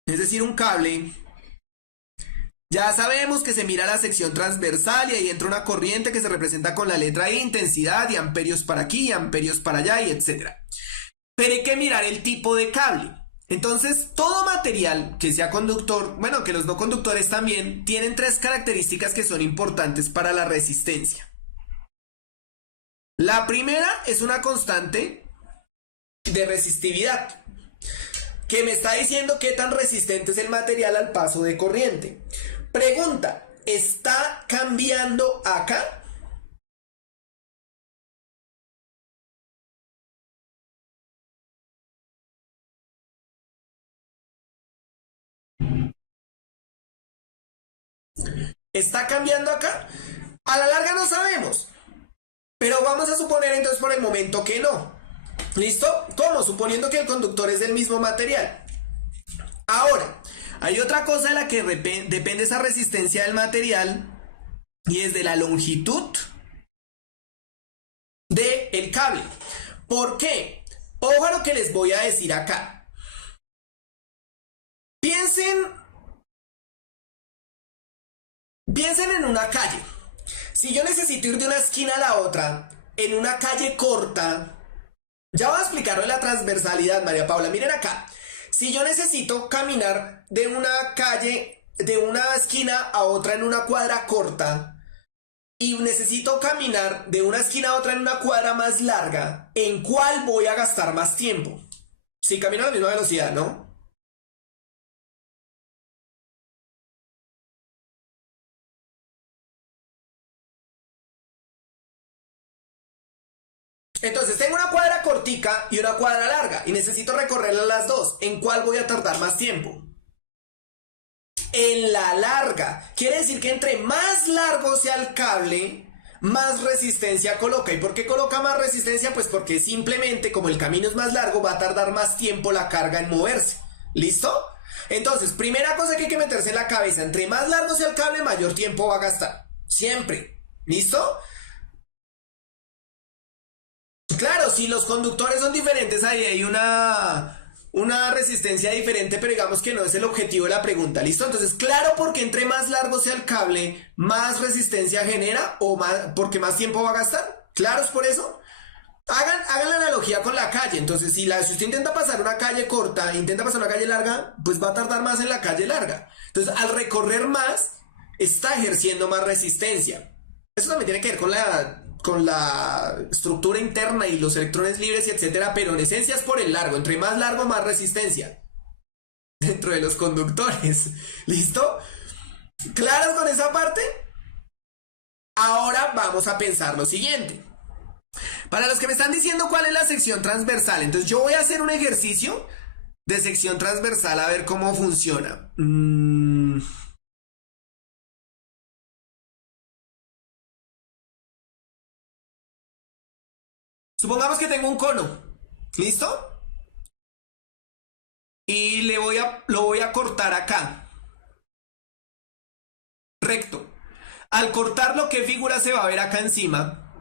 es decir, un cable, ya sabemos que se mira la sección transversal y ahí entra una corriente que se representa con la letra I, intensidad y amperios para aquí, amperios para allá y etcétera. Pero hay que mirar el tipo de cable. Entonces, todo material que sea conductor, bueno, que los no conductores también, tienen tres características que son importantes para la resistencia. La primera es una constante de resistividad. que me está diciendo qué tan resistente es el material al paso de corriente. Pregunta, ¿está cambiando acá? ¿Está cambiando acá? A la larga no sabemos, pero vamos a suponer entonces por el momento que no. ¿Listo? ¿Cómo? Suponiendo que el conductor es del mismo material. Ahora, hay otra cosa de la que depende esa resistencia del material y es de la longitud del cable. ¿Por qué? Ojo a lo que les voy a decir acá. Piensen en una calle. Si yo necesito ir de una esquina a la otra en una calle corta, ya voy a explicarlo en la transversalidad, María Paula. Miren acá. Si yo necesito caminar de una calle, de una esquina a otra en una cuadra corta, y necesito caminar de una esquina a otra en una cuadra más larga, ¿en cuál voy a gastar más tiempo? Si camino a la misma velocidad, ¿no? Entonces tengo una cuadra cortica y una cuadra larga y necesito recorrerlas las dos. ¿En cuál voy a tardar más tiempo? En la larga. Quiere decir que entre más largo sea el cable, más resistencia coloca. ¿Y por qué coloca más resistencia? Pues porque simplemente como el camino es más largo, va a tardar más tiempo la carga en moverse. ¿Listo? Entonces, primera cosa que hay que meterse en la cabeza, entre más largo sea el cable, mayor tiempo va a gastar. Siempre. ¿Listo? Claro, si los conductores son diferentes, ahí hay una resistencia diferente, pero digamos que no es el objetivo de la pregunta, ¿listo? Entonces, claro, porque entre más largo sea el cable, más resistencia genera o más, porque más tiempo va a gastar. ¿Claro es por eso? Hagan la analogía con la calle. Entonces, si usted intenta pasar una calle corta, intenta pasar una calle larga, pues va a tardar más en la calle larga. Entonces, al recorrer más, está ejerciendo más resistencia. Eso también tiene que ver con la estructura interna y los electrones libres y etcétera, pero en esencia es por el largo. Entre más largo, más resistencia dentro de los conductores. ¿Listo? ¿Claros con esa parte? Ahora vamos a pensar lo siguiente. Para los que me están diciendo cuál es la sección transversal, entonces yo voy a hacer un ejercicio de sección transversal a ver cómo funciona. Supongamos que tengo un cono. ¿Listo? Y lo voy a cortar acá. Recto. Al cortarlo, ¿qué figura se va a ver acá encima?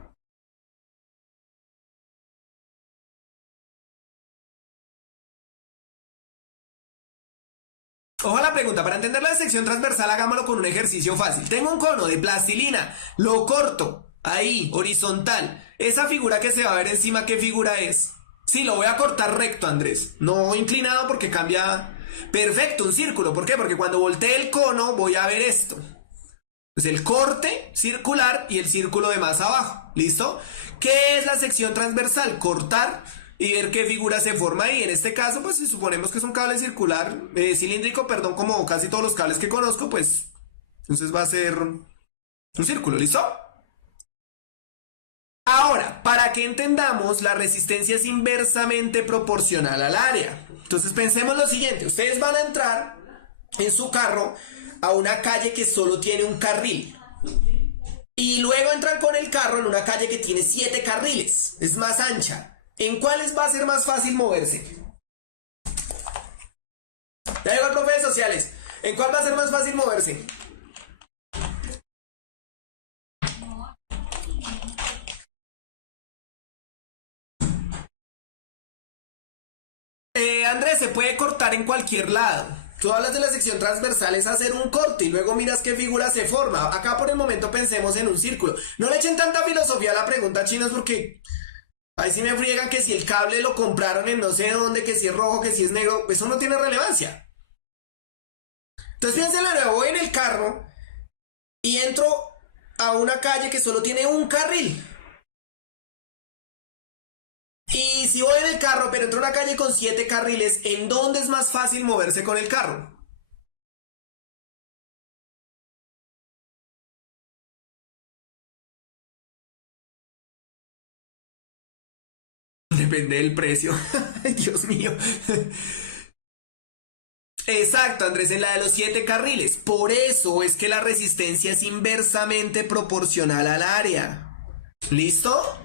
Ojo a la pregunta, para entender la sección transversal hagámoslo con un ejercicio fácil. Tengo un cono de plastilina, lo corto, ahí, horizontal. Esa figura que se va a ver encima, ¿qué figura es? Sí, lo voy a cortar recto, Andrés. No inclinado porque cambia... Perfecto, un círculo. ¿Por qué? Porque cuando voltee el cono voy a ver esto. Entonces el corte circular y el círculo de más abajo. ¿Listo? ¿Qué es la sección transversal? Cortar y ver qué figura se forma ahí. En este caso, pues si suponemos que es un cable circular, cilíndrico, perdón, como casi todos los cables que conozco, pues entonces va a ser un círculo. ¿Listo? Ahora, para que entendamos, la resistencia es inversamente proporcional al área. Entonces pensemos lo siguiente, ustedes van a entrar en su carro a una calle que solo tiene un carril. Y luego entran con el carro en una calle que tiene 7 carriles, es más ancha. ¿En cuáles va a ser más fácil moverse? Ya llegó el profe de sociales. ¿En cuál va a ser más fácil moverse? Andrés, se puede cortar en cualquier lado. Tú hablas de la sección transversal, es hacer un corte y luego miras qué figura se forma. Acá por el momento pensemos en un círculo. No le echen tanta filosofía a la pregunta, chinos, porque ahí sí me friegan que si el cable lo compraron en no sé dónde, que si es rojo, que si es negro, eso no tiene relevancia. Entonces piénsenlo de nuevo, voy en el carro y entro a una calle que solo tiene un carril. Y si voy en el carro, pero entro a una calle con 7 carriles, ¿en dónde es más fácil moverse con el carro? Depende del precio. Ay, Dios mío. Exacto, Andrés, en la de los 7 carriles. Por eso es que la resistencia es inversamente proporcional al área. ¿Listo?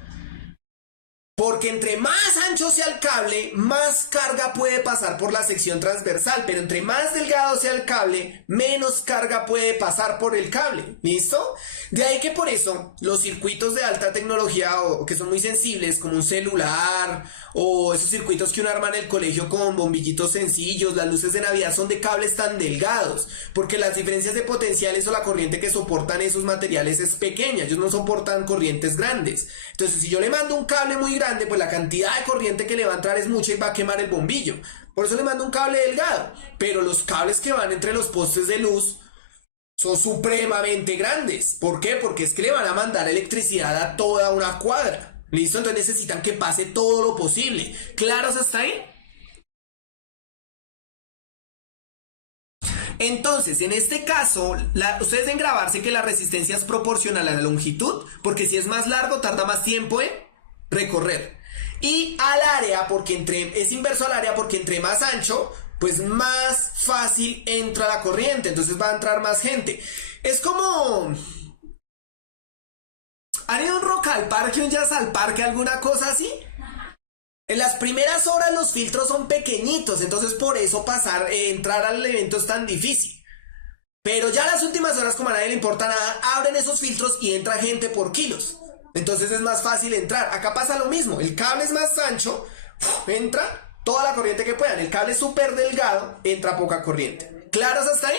Porque entre más ancho sea el cable, más carga puede pasar por la sección transversal, pero entre más delgado sea el cable, menos carga puede pasar por el cable. ¿Listo? De ahí que por eso los circuitos de alta tecnología o que son muy sensibles, como un celular o esos circuitos que uno arma en el colegio con bombillitos sencillos, las luces de Navidad, son de cables tan delgados, porque las diferencias de potenciales o la corriente que soportan esos materiales es pequeña, ellos no soportan corrientes grandes. Entonces, si yo le mando un cable muy grande, pues la cantidad de corriente que le va a entrar es mucha y va a quemar el bombillo. Por eso le mando un cable delgado. Pero los cables que van entre los postes de luz son supremamente grandes. ¿Por qué? Porque es que le van a mandar electricidad a toda una cuadra. ¿Listo? Entonces necesitan que pase todo lo posible. ¿Claros hasta ahí? Entonces, en este caso, ustedes deben grabarse que la resistencia es proporcional a la longitud, porque si es más largo, tarda más tiempo en recorrer. Y al área, porque es inverso al área, porque entre más ancho, pues más fácil entra la corriente, entonces va a entrar más gente. Es como... ¿Han ido un rock al parque, un jazz al parque, alguna cosa así? En las primeras horas los filtros son pequeñitos, entonces por eso entrar al evento es tan difícil. Pero ya las últimas horas, como a nadie le importa nada, abren esos filtros y entra gente por kilos. Entonces es más fácil entrar. Acá pasa lo mismo, el cable es más ancho, entra toda la corriente que puedan. El cable es súper delgado, entra poca corriente. ¿Claros hasta ahí?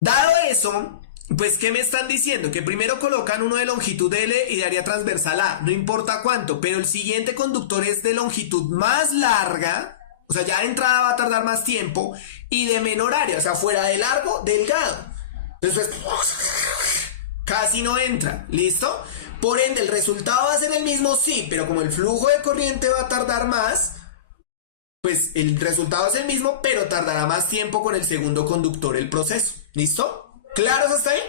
Dado eso, pues ¿qué me están diciendo? Que primero colocan uno de longitud L y de área transversal A, no importa cuánto, pero el siguiente conductor es de longitud más larga, o sea, ya de entrada va a tardar más tiempo, y de menor área, o sea, fuera de largo, delgado. Entonces, casi no entra, ¿listo? Por ende, el resultado va a ser el mismo, sí, pero como el flujo de corriente va a tardar más, pues el resultado es el mismo, pero tardará más tiempo con el segundo conductor el proceso. ¿Listo? ¿Claros hasta ahí?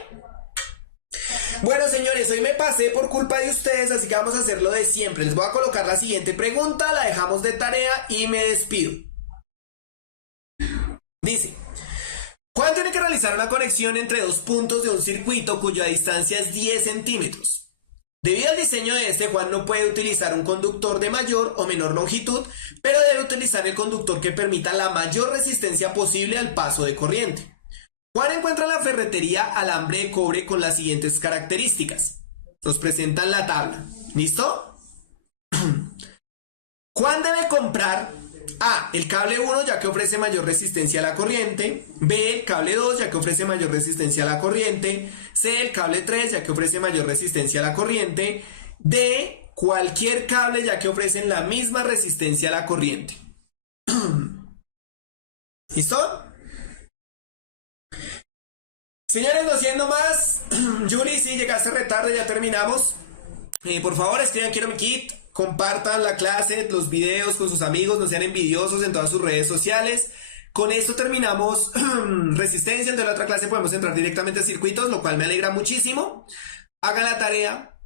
Bueno, señores, hoy me pasé por culpa de ustedes, así que vamos a hacerlo de siempre. Les voy a colocar la siguiente pregunta, la dejamos de tarea y me despido. Dice, ¿cuándo tiene que realizar una conexión entre dos puntos de un circuito cuya distancia es 10 centímetros? Debido al diseño de este, Juan no puede utilizar un conductor de mayor o menor longitud, pero debe utilizar el conductor que permita la mayor resistencia posible al paso de corriente. Juan encuentra en la ferretería alambre de cobre con las siguientes características. Nos presentan la tabla. ¿Listo? Juan debe comprar A, el cable 1 ya que ofrece mayor resistencia a la corriente, B, el cable 2 ya que ofrece mayor resistencia a la corriente, C, el cable 3 ya que ofrece mayor resistencia a la corriente, D, cualquier cable ya que ofrecen la misma resistencia a la corriente. ¿Listo? Señores, no siendo más, Julie, si llegaste retarde, ya terminamos. Por favor, escriban quiero mi kit, compartan la clase, los videos con sus amigos, no sean envidiosos en todas sus redes sociales. Con esto terminamos resistencia, entonces la otra clase podemos entrar directamente a circuitos, lo cual me alegra muchísimo. Hagan la tarea,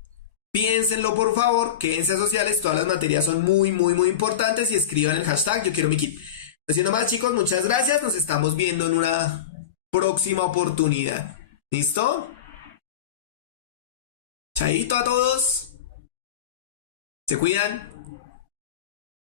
piénsenlo por favor, quédense a sociales, todas las materias son muy, muy, muy importantes y escriban el hashtag yo quiero mi kit. No siendo más, chicos, muchas gracias, nos estamos viendo en una próxima oportunidad. ¿Listo? Chaito a todos. Se cuidan.